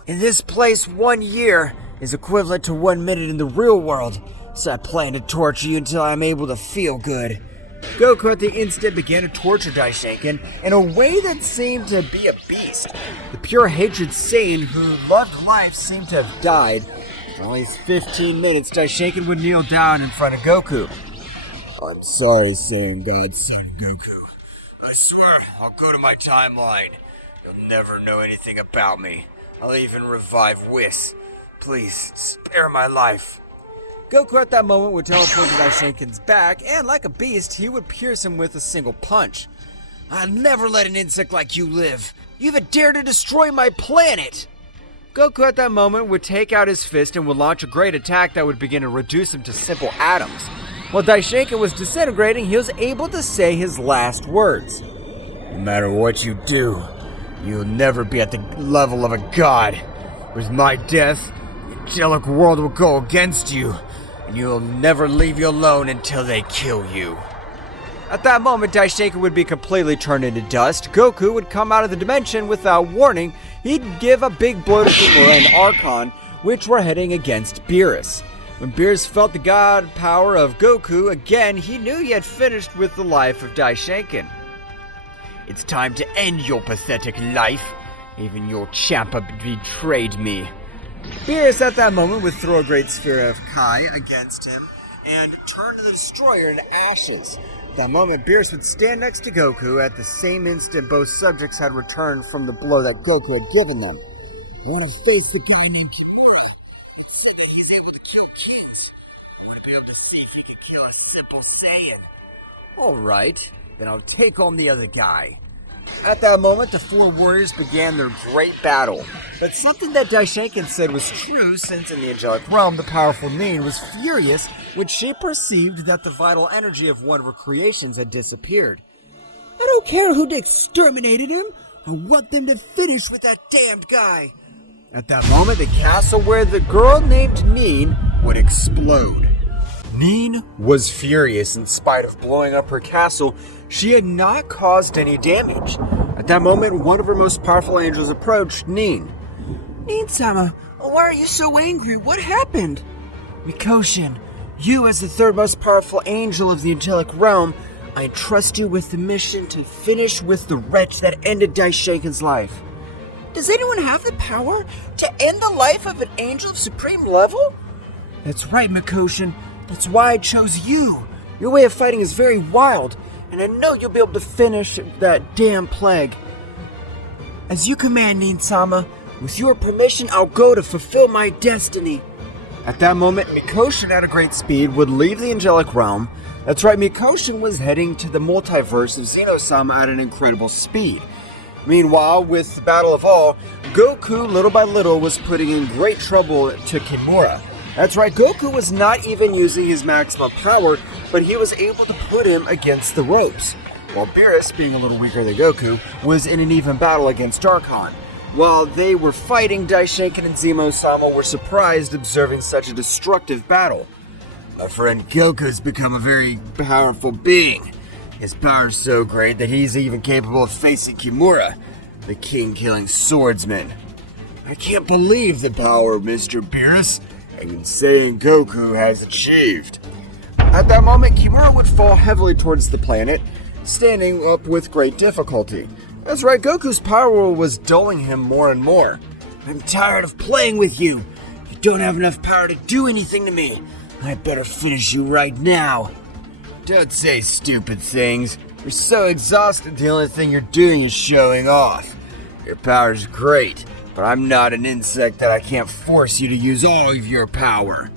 In this place, 1 year is equivalent to 1 minute in the real world, so I plan to torture you until I'm able to feel good. Goku at the instant began to torture Daishinkan in a way that seemed to be a beast. The pure hatred Saiyan who loved life seemed to have died. For only 15 minutes, Daishinkan would kneel down in front of Goku. I'm sorry, Saiyan God, son Goku. I swear I'll go to my timeline. You'll never know anything about me. I'll even revive Whis. Please, spare my life. Goku at that moment would teleport to Daishinkan's back, and like a beast, he would pierce him with a single punch. I'll never let an insect like you live. You even dare to destroy my planet! Goku at that moment would take out his fist and would launch a great attack that would begin to reduce him to simple atoms. While Daishinkan was disintegrating, he was able to say his last words. No matter what you do, you'll never be at the level of a god. With my death, the angelic world will go against you, and you'll never leave you alone until they kill you. At that moment, Daishinkan would be completely turned into dust. Goku would come out of the dimension without warning. He'd give a big blow to Kimura and Archon, which were heading against Beerus. When Beerus felt the god power of Goku again, he knew he had finished with the life of Daishinkan. It's time to end your pathetic life. Even your Champa betrayed me. Beerus at that moment would throw a great sphere of Kai against him and turn the destroyer into ashes. At that moment, Beerus would stand next to Goku. At the same instant, both subjects had returned from the blow that Goku had given them. I want to face the guy named Kimura. It said that he's able to kill kids. We might be able to see if he can kill a simple Saiyan. Alright, then I'll take on the other guy. At that moment, the four warriors began their great battle. But something that Daishinkan said was true, since in the angelic realm, the powerful Nin was furious when she perceived that the vital energy of one of her creations had disappeared. I don't care who exterminated him. I want them to finish with that damned guy. At that moment, the castle where the girl named Nin would explode. Nin was furious. In spite of blowing up her castle, she had not caused any damage. At that moment, one of her most powerful angels approached Nin. Nin-sama, why are you so angry? What happened? Mikoshin, you as the third most powerful angel of the angelic realm, I entrust you with the mission to finish with the wretch that ended Daishinkan's life. Does anyone have the power to end the life of an angel of supreme level? That's right, Mikoshin. That's why I chose you. Your way of fighting is very wild, and I know you'll be able to finish that damn plague. As you command, Nin-sama, with your permission, I'll go to fulfill my destiny. At that moment, Mikoshin at a great speed would leave the angelic realm. That's right, Mikoshin was heading to the multiverse of Zeno-sama at an incredible speed. Meanwhile, with the Battle of All, Goku, little by little, was putting in great trouble to Kimura. That's right, Goku was not even using his maximum power, but he was able to put him against the ropes. While Beerus, being a little weaker than Goku, was in an even battle against Archon. While they were fighting, Daishinkan and Zeno-sama were surprised observing such a destructive battle. My friend Goku's become a very powerful being. His power is so great that he's even capable of facing Kimura, the king-killing swordsman. I can't believe the power Mr. Beerus and Saiyan Goku has achieved. At that moment, Kimura would fall heavily towards the planet, standing up with great difficulty. That's right, Goku's power was dulling him more and more. I'm tired of playing with you. You don't have enough power to do anything to me. I better finish you right now. Don't say stupid things. You're so exhausted, the only thing you're doing is showing off. Your power's great, but I'm not an insect that I can't force you to use all of your power.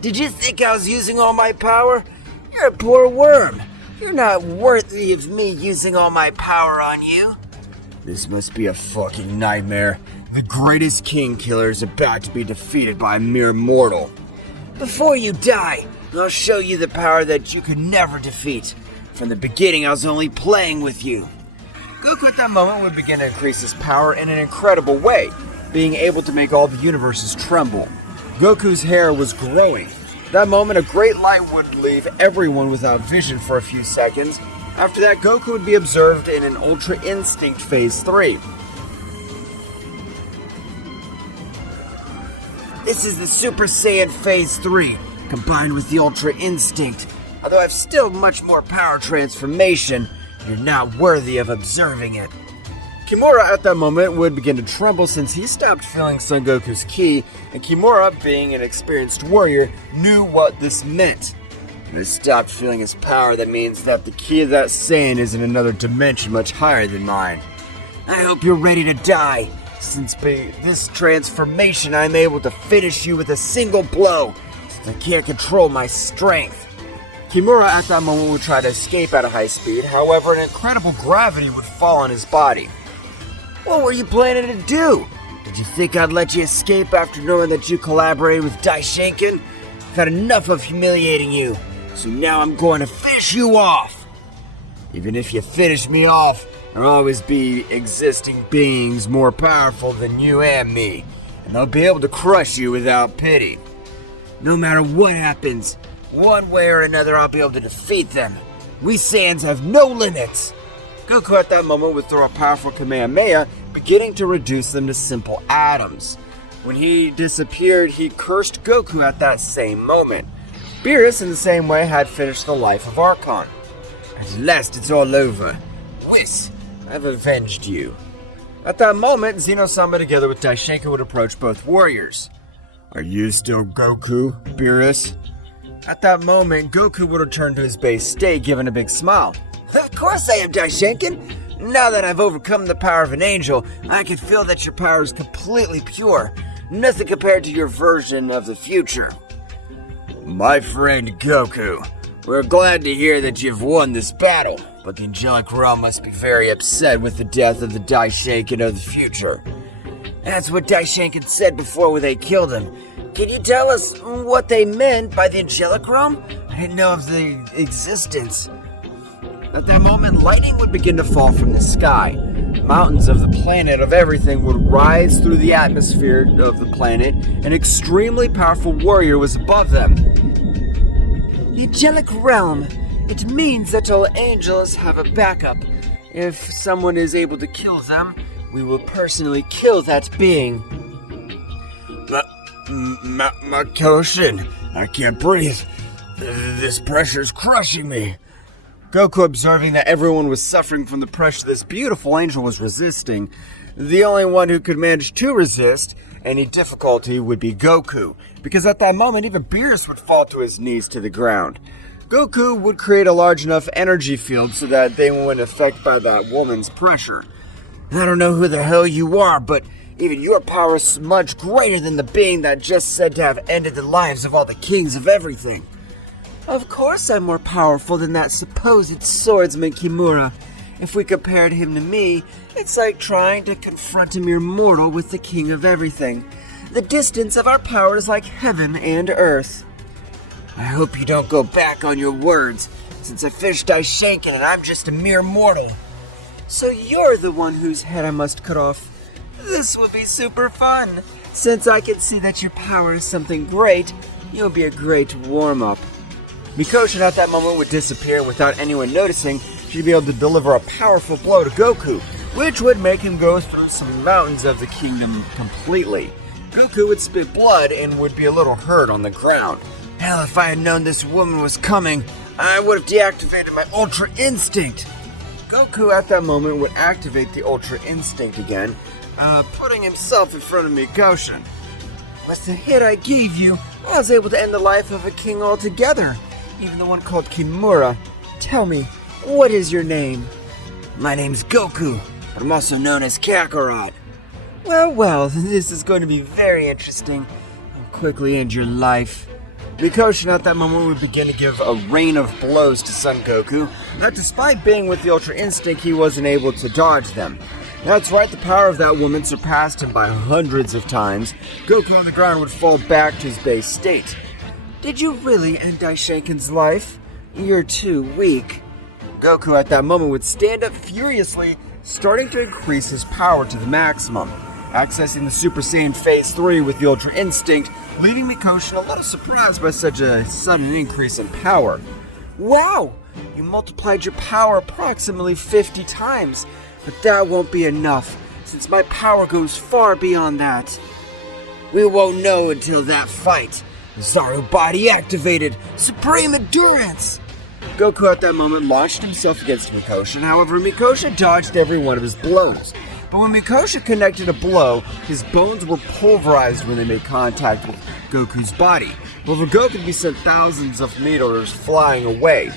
Did you think I was using all my power? You're a poor worm. You're not worthy of me using all my power on you. This must be a fucking nightmare. The greatest king killer is about to be defeated by a mere mortal. Before you die, I'll show you the power that you could never defeat. From the beginning, I was only playing with you. Goku at that moment would begin to increase his power in an incredible way, being able to make all the universes tremble. Goku's hair was growing. At that moment, a great light would leave everyone without vision for a few seconds. After that, Goku would be observed in an Ultra Instinct Phase 3. This is the Super Saiyan Phase 3, combined with the Ultra Instinct. Although I've still much more power transformation, you're not worthy of observing it. Kimura at that moment would begin to tremble since he stopped feeling Son Goku's ki, and Kimura, being an experienced warrior, knew what this meant. When he stopped feeling his power, that means that the ki of that Saiyan is in another dimension much higher than mine. I hope you're ready to die. Since by this transformation, I'm able to finish you with a single blow, since I can't control my strength. Kimura at that moment would try to escape at a high speed, however an incredible gravity would fall on his body. What were you planning to do? Did you think I'd let you escape after knowing that you collaborated with Daishinkan? I've had enough of humiliating you, so now I'm going to finish you off. Even if you finish me off, there'll always be existing beings more powerful than you and me, and they'll be able to crush you without pity. No matter what happens, one way or another I'll be able to defeat them. We Saiyans have no limits. Goku at that moment would throw a powerful Kamehameha, beginning to reduce them to simple atoms. When he disappeared, he cursed Goku at that same moment. Beerus, in the same way, had finished the life of Archon. At last it's all over. Whis, I've avenged you. At that moment, Zeno-sama together with Daishinkan would approach both warriors. Are you still Goku, Beerus? At that moment, Goku would return to his base state, giving a big smile. Of course I am, Daishinkan. Now that I've overcome the power of an angel, I can feel that your power is completely pure. Nothing compared to your version of the future. My friend Goku, we're glad to hear that you've won this battle, but the Angelic Realm must be very upset with the death of the Daishinkan of the future. That's what Daishinkan said before they killed him. Can you tell us what they meant by the Angelic Realm? I didn't know of the existence. At that moment, lightning would begin to fall from the sky. Mountains of the planet of everything would rise through the atmosphere of the planet. An extremely powerful warrior was above them. The Angelic Realm. It means that all angels have a backup. If someone is able to kill them, we will personally kill that being. Makoshin, I can't breathe. This pressure's crushing me. Goku, observing that everyone was suffering from the pressure this beautiful angel was resisting, the only one who could manage to resist any difficulty would be Goku, because at that moment even Beerus would fall to his knees to the ground. Goku would create a large enough energy field so that they weren't affected by that woman's pressure. I don't know who the hell you are, but even your power is much greater than the being that just said to have ended the lives of all the kings of everything. Of course I'm more powerful than that supposed swordsman Kimura. If we compared him to me, it's like trying to confront a mere mortal with the king of everything. The distance of our power is like heaven and earth. I hope you don't go back on your words, since I finished Daishinkan and I'm just a mere mortal. So you're the one whose head I must cut off. This will be super fun. Since I can see that your power is something great, you'll be a great warm-up. Mikoshin at that moment would disappear without anyone noticing. She'd be able to deliver a powerful blow to Goku, which would make him go through some mountains of the kingdom completely. Goku would spit blood and would be a little hurt on the ground. Hell, if I had known this woman was coming, I would have deactivated my Ultra Instinct. Goku at that moment would activate the Ultra Instinct again, putting himself in front of Mikoshin. With the hit I gave you, I was able to end the life of a king altogether. Even the one called Kimura. Tell me, what is your name? My name's Goku, but I'm also known as Kakarot. Well, this is going to be very interesting. I'll quickly end your life. Mikoshi at that moment would begin to give a rain of blows to Son Goku, that despite being with the Ultra Instinct, he wasn't able to dodge them. That's right, the power of that woman surpassed him by hundreds of times. Goku on the ground would fall back to his base state. Did you really end Daishenkin's life? You're too weak. Goku at that moment would stand up furiously, starting to increase his power to the maximum, accessing the Super Saiyan Phase 3 with the Ultra Instinct, leaving Mikoshi a little surprised by such a sudden increase in power. Wow! You multiplied your power approximately 50 times. But that won't be enough, since my power goes far beyond that. We won't know until that fight. Zaru body activated. Supreme endurance! Goku at that moment launched himself against Mikoshi. However, Mikoshi dodged every one of his blows. But when Mikoshi connected a blow, his bones were pulverized when they made contact with Goku's body. However, Goku could be sent thousands of meters flying away.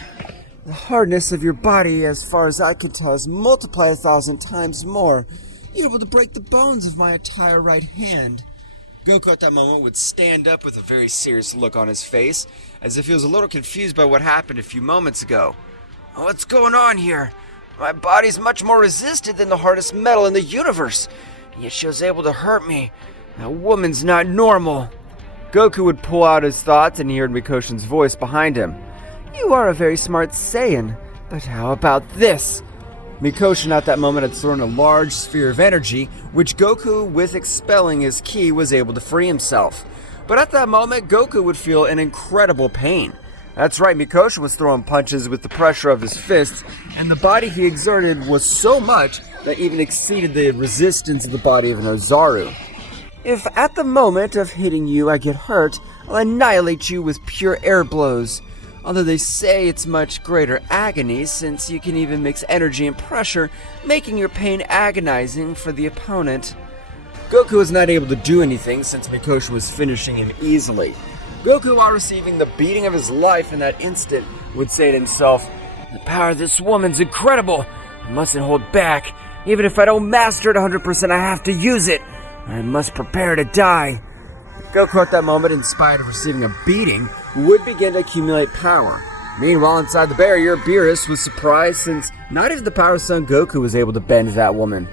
The hardness of your body, as far as I can tell, is multiplied 1,000 times more. You're able to break the bones of my entire right hand. Goku at that moment would stand up with a very serious look on his face, as if he was a little confused by what happened a few moments ago. What's going on here? My body's much more resistant than the hardest metal in the universe, yet she was able to hurt me. That woman's not normal. Goku would pull out his thoughts, and he heard Mikoshin's voice behind him. You are a very smart Saiyan, but how about this? Mikoshin at that moment had thrown a large sphere of energy, which Goku, with expelling his ki, was able to free himself. But at that moment, Goku would feel an incredible pain. That's right, Mikoshin was throwing punches with the pressure of his fists, and the body he exerted was so much that even exceeded the resistance of the body of an Ozaru. If at the moment of hitting you I get hurt, I'll annihilate you with pure air blows. Although they say it's much greater agony, since you can even mix energy and pressure, making your pain agonizing for the opponent. Goku was not able to do anything since Mikoshi was finishing him easily. Goku, while receiving the beating of his life in that instant, would say to himself, The power of this woman's incredible. I mustn't hold back. Even if I don't master it 100%, I have to use it. I must prepare to die. Goku at that moment, in spite of receiving a beating, would begin to accumulate power. Meanwhile, inside the barrier, Beerus was surprised since not even the power of Son Goku was able to bend that woman.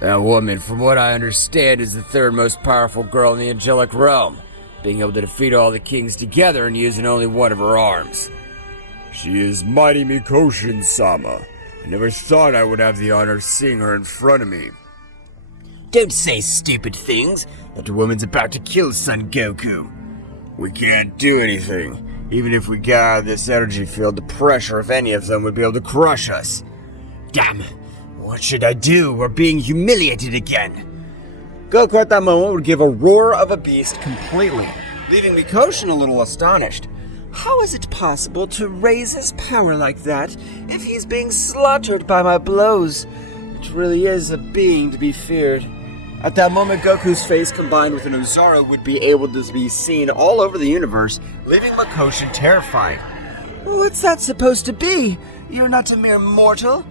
That woman, from what I understand, is the third most powerful girl in the angelic realm, being able to defeat all the kings together and using only one of her arms. She is mighty Bouken-sha. I never thought I would have the honor of seeing her in front of me. Don't say stupid things. That woman's about to kill Son Goku. We can't do anything. Even if we got out of this energy field, the pressure of any of them would be able to crush us. Damn. What should I do? We're being humiliated again. Goku at that moment would give a roar of a beast completely, leaving Mikoshin a little astonished. How is it possible to raise his power like that if he's being slaughtered by my blows? It really is a being to be feared. At that moment, Goku's face combined with an Ozaru would be able to be seen all over the universe, leaving Mikoshin terrified. What's that supposed to be? You're not a mere mortal.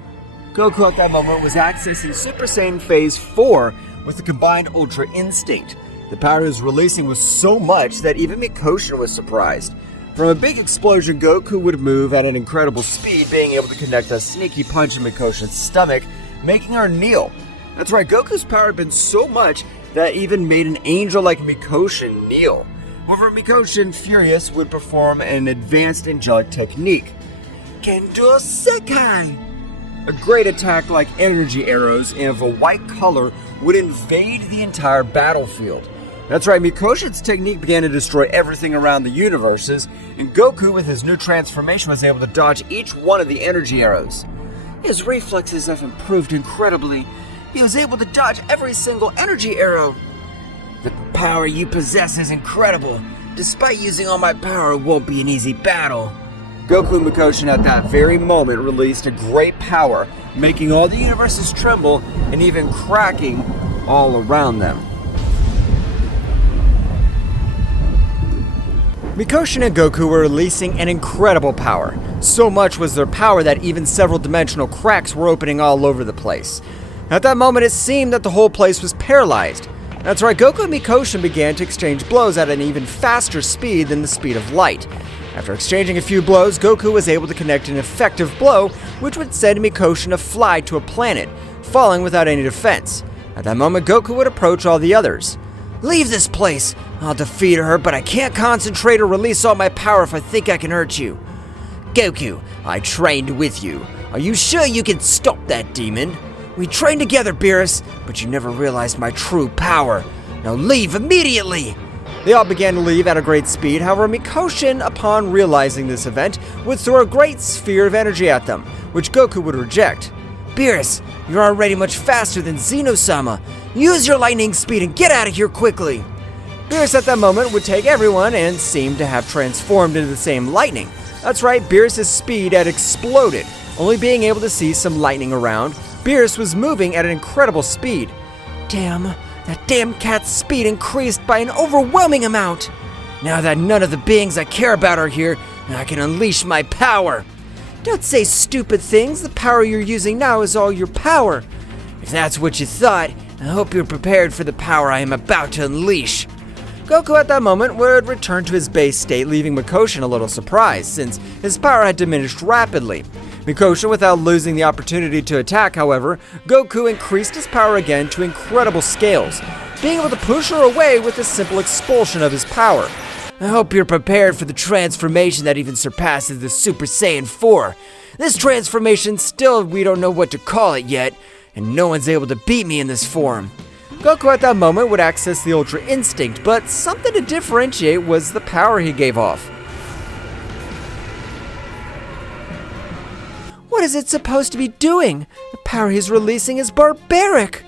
Goku at that moment was accessing Super Saiyan Phase 4 with the combined Ultra Instinct. The power he was releasing was so much that even Mikoshin was surprised. From a big explosion, Goku would move at an incredible speed, being able to connect a sneaky punch in Mikoshin's stomach, making her kneel. That's right, Goku's power had been so much that even made an angel like Mikoshin kneel. However, Mikoshin, furious, would perform an advanced angelic technique. Kendo Sekai! A great attack like energy arrows and of a white color would invade the entire battlefield. That's right, Mikoshin's technique began to destroy everything around the universes, and Goku, with his new transformation, was able to dodge each one of the energy arrows. His reflexes have improved incredibly. He was able to dodge every single energy arrow. The power you possess is incredible. Despite using all my power, it won't be an easy battle. Goku and Mikoshin at that very moment released a great power, making all the universes tremble and even cracking all around them. Mikoshin and Goku were releasing an incredible power. So much was their power that even several dimensional cracks were opening all over the place. At that moment, it seemed that the whole place was paralyzed. That's right, Goku and Mikoshin began to exchange blows at an even faster speed than the speed of light. After exchanging a few blows, Goku was able to connect an effective blow, which would send Mikoshin to fly to a planet, falling without any defense. At that moment, Goku would approach all the others. "Leave this place! I'll defeat her, but I can't concentrate or release all my power if I think I can hurt you." Goku, I trained with you. Are you sure you can stop that demon? "We trained together, Beerus, but you never realized my true power. Now leave immediately!" They all began to leave at a great speed. However, Mikoshin, upon realizing this event, would throw a great sphere of energy at them, which Goku would reject. "Beerus, you're already much faster than Zeno-sama. Use your lightning speed and get out of here quickly." Beerus at that moment would take everyone and seemed to have transformed into the same lightning. That's right, Beerus' speed had exploded. Only being able to see some lightning around, Beerus was moving at an incredible speed. "Damn, that damn cat's speed increased by an overwhelming amount. Now that none of the beings I care about are here, I can unleash my power." "Don't say stupid things. The power you're using now is all your power." "If that's what you thought, I hope you're prepared for the power I am about to unleash." Goku at that moment would return to his base state, leaving Mikoshin a little surprised, since his power had diminished rapidly. Mikoshin, without losing the opportunity to attack, however, Goku increased his power again to incredible scales, being able to push her away with a simple expulsion of his power. "I hope you're prepared for the transformation that even surpasses the Super Saiyan 4. This transformation still, we don't know what to call it yet, and no one's able to beat me in this form." Goku at that moment would access the Ultra Instinct, but something to differentiate was the power he gave off. "What is it supposed to be doing? The power he's releasing is barbaric."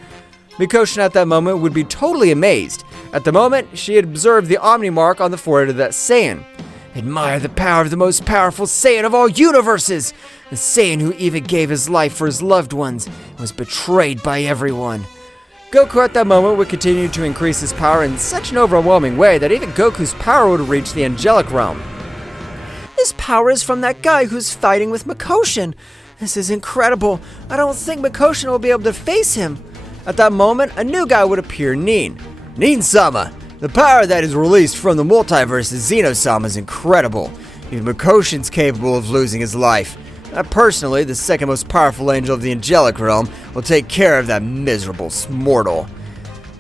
Mikoshin at that moment would be totally amazed. At the moment, she had observed the Omni mark on the forehead of that Saiyan. "Admire the power of the most powerful Saiyan of all universes! The Saiyan who even gave his life for his loved ones and was betrayed by everyone." Goku at that moment would continue to increase his power in such an overwhelming way that even Goku's power would reach the angelic realm. "This power is from that guy who's fighting with Mikoshin. This is incredible. I don't think Mikoshin will be able to face him." At that moment, a new guy would appear, Nin-sama. The power that is released from the multiverse of Zeno-sama is incredible. Even Mikoshin's capable of losing his life. Personally, the second most powerful angel of the angelic realm will take care of that miserable mortal.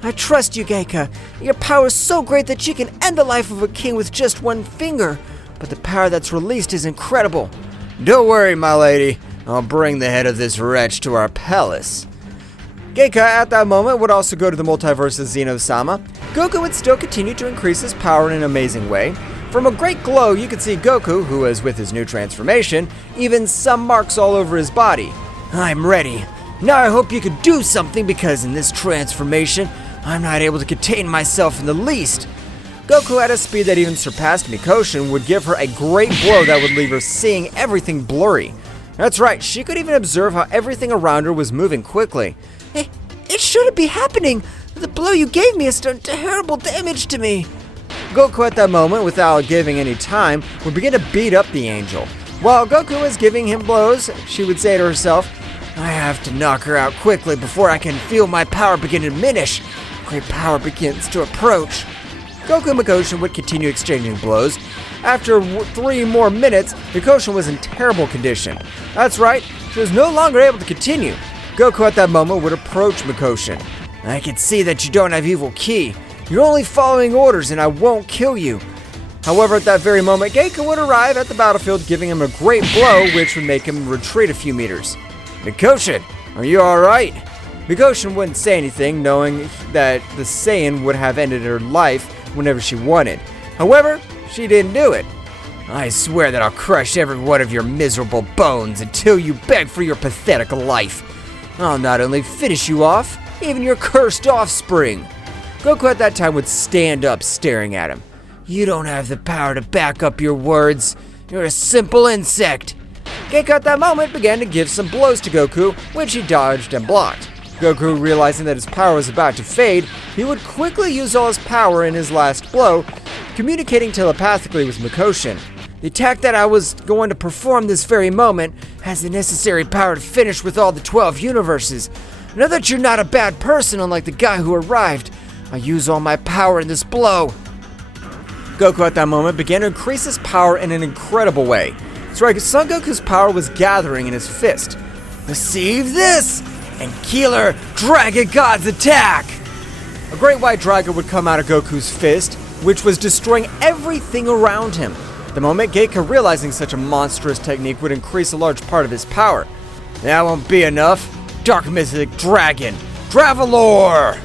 "I trust you, Geika. Your power is so great that you can end the life of a king with just one finger. But the power that's released is incredible." "Don't worry, my lady. I'll bring the head of this wretch to our palace." Geika at that moment would also go to the multiverse of Zeno-sama. Goku would still continue to increase his power in an amazing way. From a great glow, you could see Goku, who was with his new transformation, even some marks all over his body. "I'm ready. Now I hope you could do something, because in this transformation, I'm not able to contain myself in the least." Goku at a speed that even surpassed Mikoshin would give her a great blow that would leave her seeing everything blurry. That's right, she could even observe how everything around her was moving quickly. It shouldn't be happening. The blow you gave me has done terrible damage to me." Goku at that moment, without giving any time, would begin to beat up the angel. While Goku was giving him blows, she would say to herself, "I have to knock her out quickly before I can feel my power begin to diminish. Great power begins to approach." Goku and Mikoshin would continue exchanging blows. After 3 more minutes, Mikoshin was in terrible condition. That's right, she was no longer able to continue. Goku at that moment would approach Mikoshin. "I can see that you don't have evil ki. You're only following orders and I won't kill you." However, at that very moment, Geika would arrive at the battlefield, giving him a great blow, which would make him retreat a few meters. "Mikoshin, are you alright?" Mikoshin wouldn't say anything, knowing that the Saiyan would have ended her life whenever she wanted. However, she didn't do it. "I swear that I'll crush every one of your miserable bones until you beg for your pathetic life. I'll not only finish you off, even your cursed offspring." Goku at that time would stand up, staring at him. "You don't have the power to back up your words. You're a simple insect." Geika at that moment began to give some blows to Goku, which he dodged and blocked. Goku, realizing that his power was about to fade, he would quickly use all his power in his last blow, communicating telepathically with Mikoshin. "The attack that I was going to perform this very moment has the necessary power to finish with all the 12 universes. Now that you're not a bad person, unlike the guy who arrived, I use all my power in this blow. Goku at that moment began to increase his power in an incredible way. That's right, Son Goku's power was gathering in his fist. Receive this! And Killer Dragon God's attack! A great white dragon would come out of Goku's fist, which was destroying everything around him. The moment Geika, realizing such a monstrous technique would increase a large part of his power. That won't be enough. Dark Mythic Dragon, Travelor!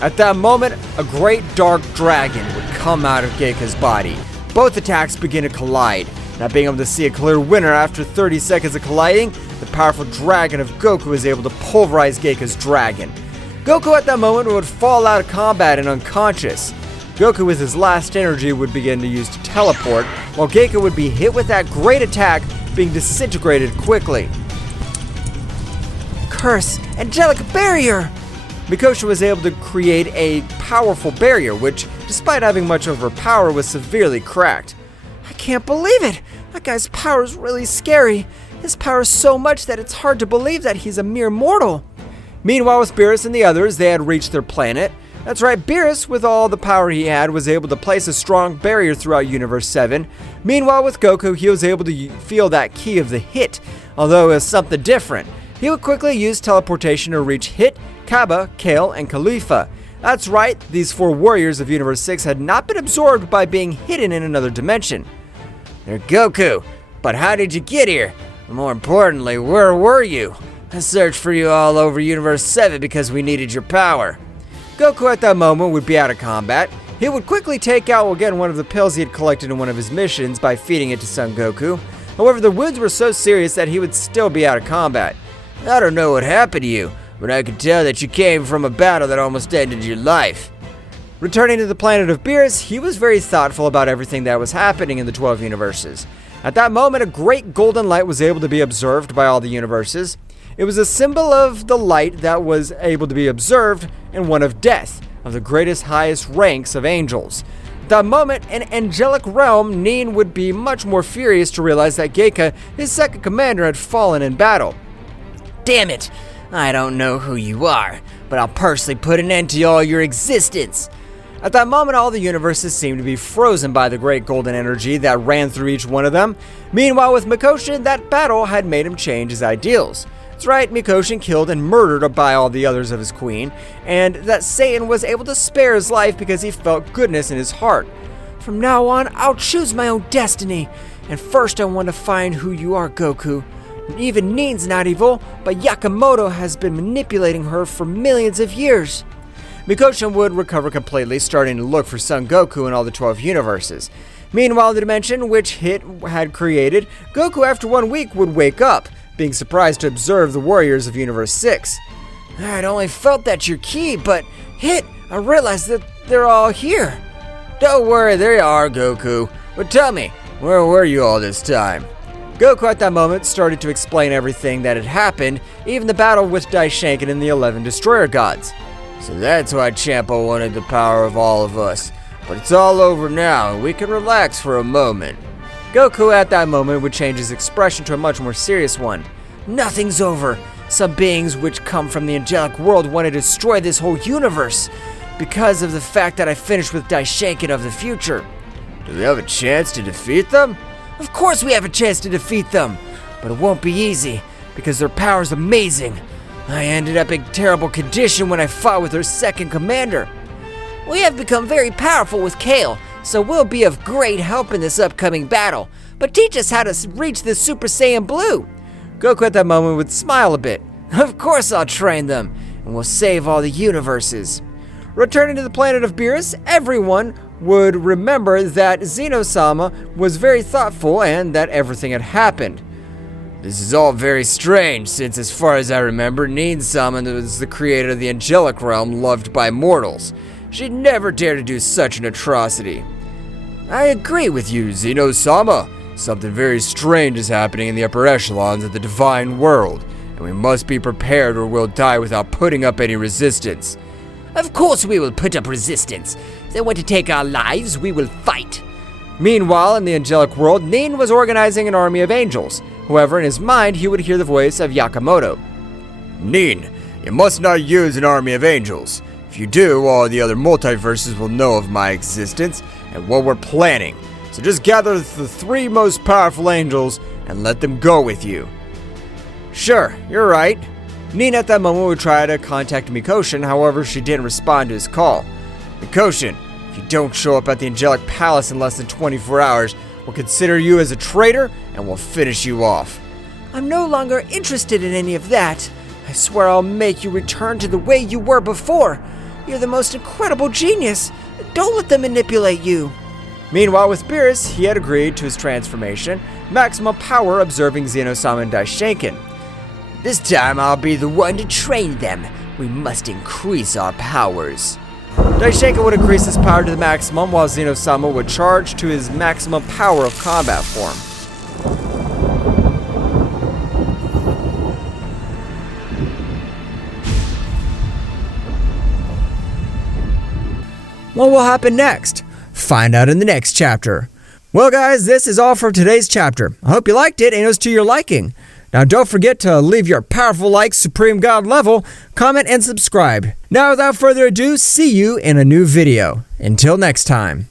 At that moment, a great dark dragon would come out of Geika's body. Both attacks begin to collide. Not being able to see a clear winner after 30 seconds of colliding, the powerful dragon of Goku is able to pulverize Geika's dragon. Goku at that moment would fall out of combat and unconscious. Goku with his last energy would begin to use to teleport, while Geika would be hit with that great attack, being disintegrated quickly. Curse! Angelic Barrier! Mikosha was able to create a powerful barrier, which, despite having much of her power, was severely cracked. I can't believe it! That guy's power is really scary. His power is so much that it's hard to believe that he's a mere mortal. Meanwhile, with Beerus and the others, they had reached their planet. That's right, Beerus, with all the power he had, was able to place a strong barrier throughout Universe 7. Meanwhile, with Goku, he was able to feel that key of the hit, although it was something different. He would quickly use teleportation to reach Hit, Kaba, Kale, and Khalifa. That's right, these 4 warriors of Universe 6 had not been absorbed by being hidden in another dimension. They're Goku, but how did you get here? More importantly, where were you? I searched for you all over Universe 7 because we needed your power. Goku at that moment would be out of combat. He would quickly take out again one of the pills he had collected in one of his missions by feeding it to Son Goku. However, the wounds were so serious that he would still be out of combat. I don't know what happened to you, but I could tell that you came from a battle that almost ended your life. Returning to the planet of Beerus, he was very thoughtful about everything that was happening in the 12 universes. At that moment, a great golden light was able to be observed by all the universes. It was a symbol of the light that was able to be observed, and one of death, of the greatest, highest ranks of angels. At that moment, in angelic realm, Nin would be much more furious to realize that Geika, his second commander, had fallen in battle. Damn it! I don't know who you are, but I'll personally put an end to all your existence. At that moment, all the universes seemed to be frozen by the great golden energy that ran through each one of them. Meanwhile, with Mikoshin, that battle had made him change his ideals. That's right, Mikoshin killed and murdered by all the others of his queen, and that Satan was able to spare his life because he felt goodness in his heart. From now on, I'll choose my own destiny, and first I want to find who you are, Goku. Even Nin's not evil, but Yakamoto has been manipulating her for millions of years. Mikoshin would recover completely, starting to look for Son Goku in all the 12 universes. Meanwhile, the dimension which Hit had created, Goku after 1 week would wake up, being surprised to observe the warriors of Universe 6. I'd only felt that's your key, but Hit, I realized that they're all here. Don't worry, there you are, Goku. But tell me, where were you all this time? Goku at that moment started to explain everything that had happened, even the battle with Daishanken and the 11 Destroyer Gods. So that's why Champa wanted the power of all of us. But it's all over now, and we can relax for a moment. Goku at that moment would change his expression to a much more serious one. Nothing's over. Some beings which come from the angelic world want to destroy this whole universe because of the fact that I finished with Daishanken of the future. Do we have a chance to defeat them? Of course we have a chance to defeat them, but it won't be easy, because their power's amazing. I ended up in terrible condition when I fought with their second commander. We have become very powerful with Kale, so we'll be of great help in this upcoming battle, but teach us how to reach the Super Saiyan Blue. Goku at that moment would smile a bit. Of course I'll train them, and we'll save all the universes. Returning to the planet of Beerus, everyone would remember that Zeno-sama was very thoughtful and that everything had happened. This is all very strange, since as far as I remember, Nin-sama was the creator of the angelic realm loved by mortals. She'd never dare to do such an atrocity. I agree with you, Zeno-sama. Something very strange is happening in the upper echelons of the divine world, and we must be prepared or we'll die without putting up any resistance. Of course we will put up resistance. If they want to take our lives, we will fight. Meanwhile, in the angelic world, Nin was organizing an army of angels. However, in his mind, he would hear the voice of Yakamoto. Nin, you must not use an army of angels. If you do, all the other multiverses will know of my existence and what we're planning. So just gather the 3 most powerful angels and let them go with you. Sure, you're right. Nina at that moment would try to contact Mikoshin, however she didn't respond to his call. Mikoshin, if you don't show up at the Angelic Palace in less than 24 hours, we'll consider you as a traitor and we'll finish you off. I'm no longer interested in any of that. I swear I'll make you return to the way you were before. You're the most incredible genius. Don't let them manipulate you. Meanwhile, with Beerus, he had agreed to his transformation, maximum power observing Zeno-sama and Daishinken. This time I'll be the one to train them. We must increase our powers. Daishinken would increase his power to the maximum, while Zeno-sama would charge to his maximum power of combat form. What will happen next? Find out in the next chapter. Well guys, this is all for today's chapter. I hope you liked it and it was to your liking. Now don't forget to leave your powerful like Supreme God level, comment and subscribe. Now without further ado, see you in a new video. Until next time.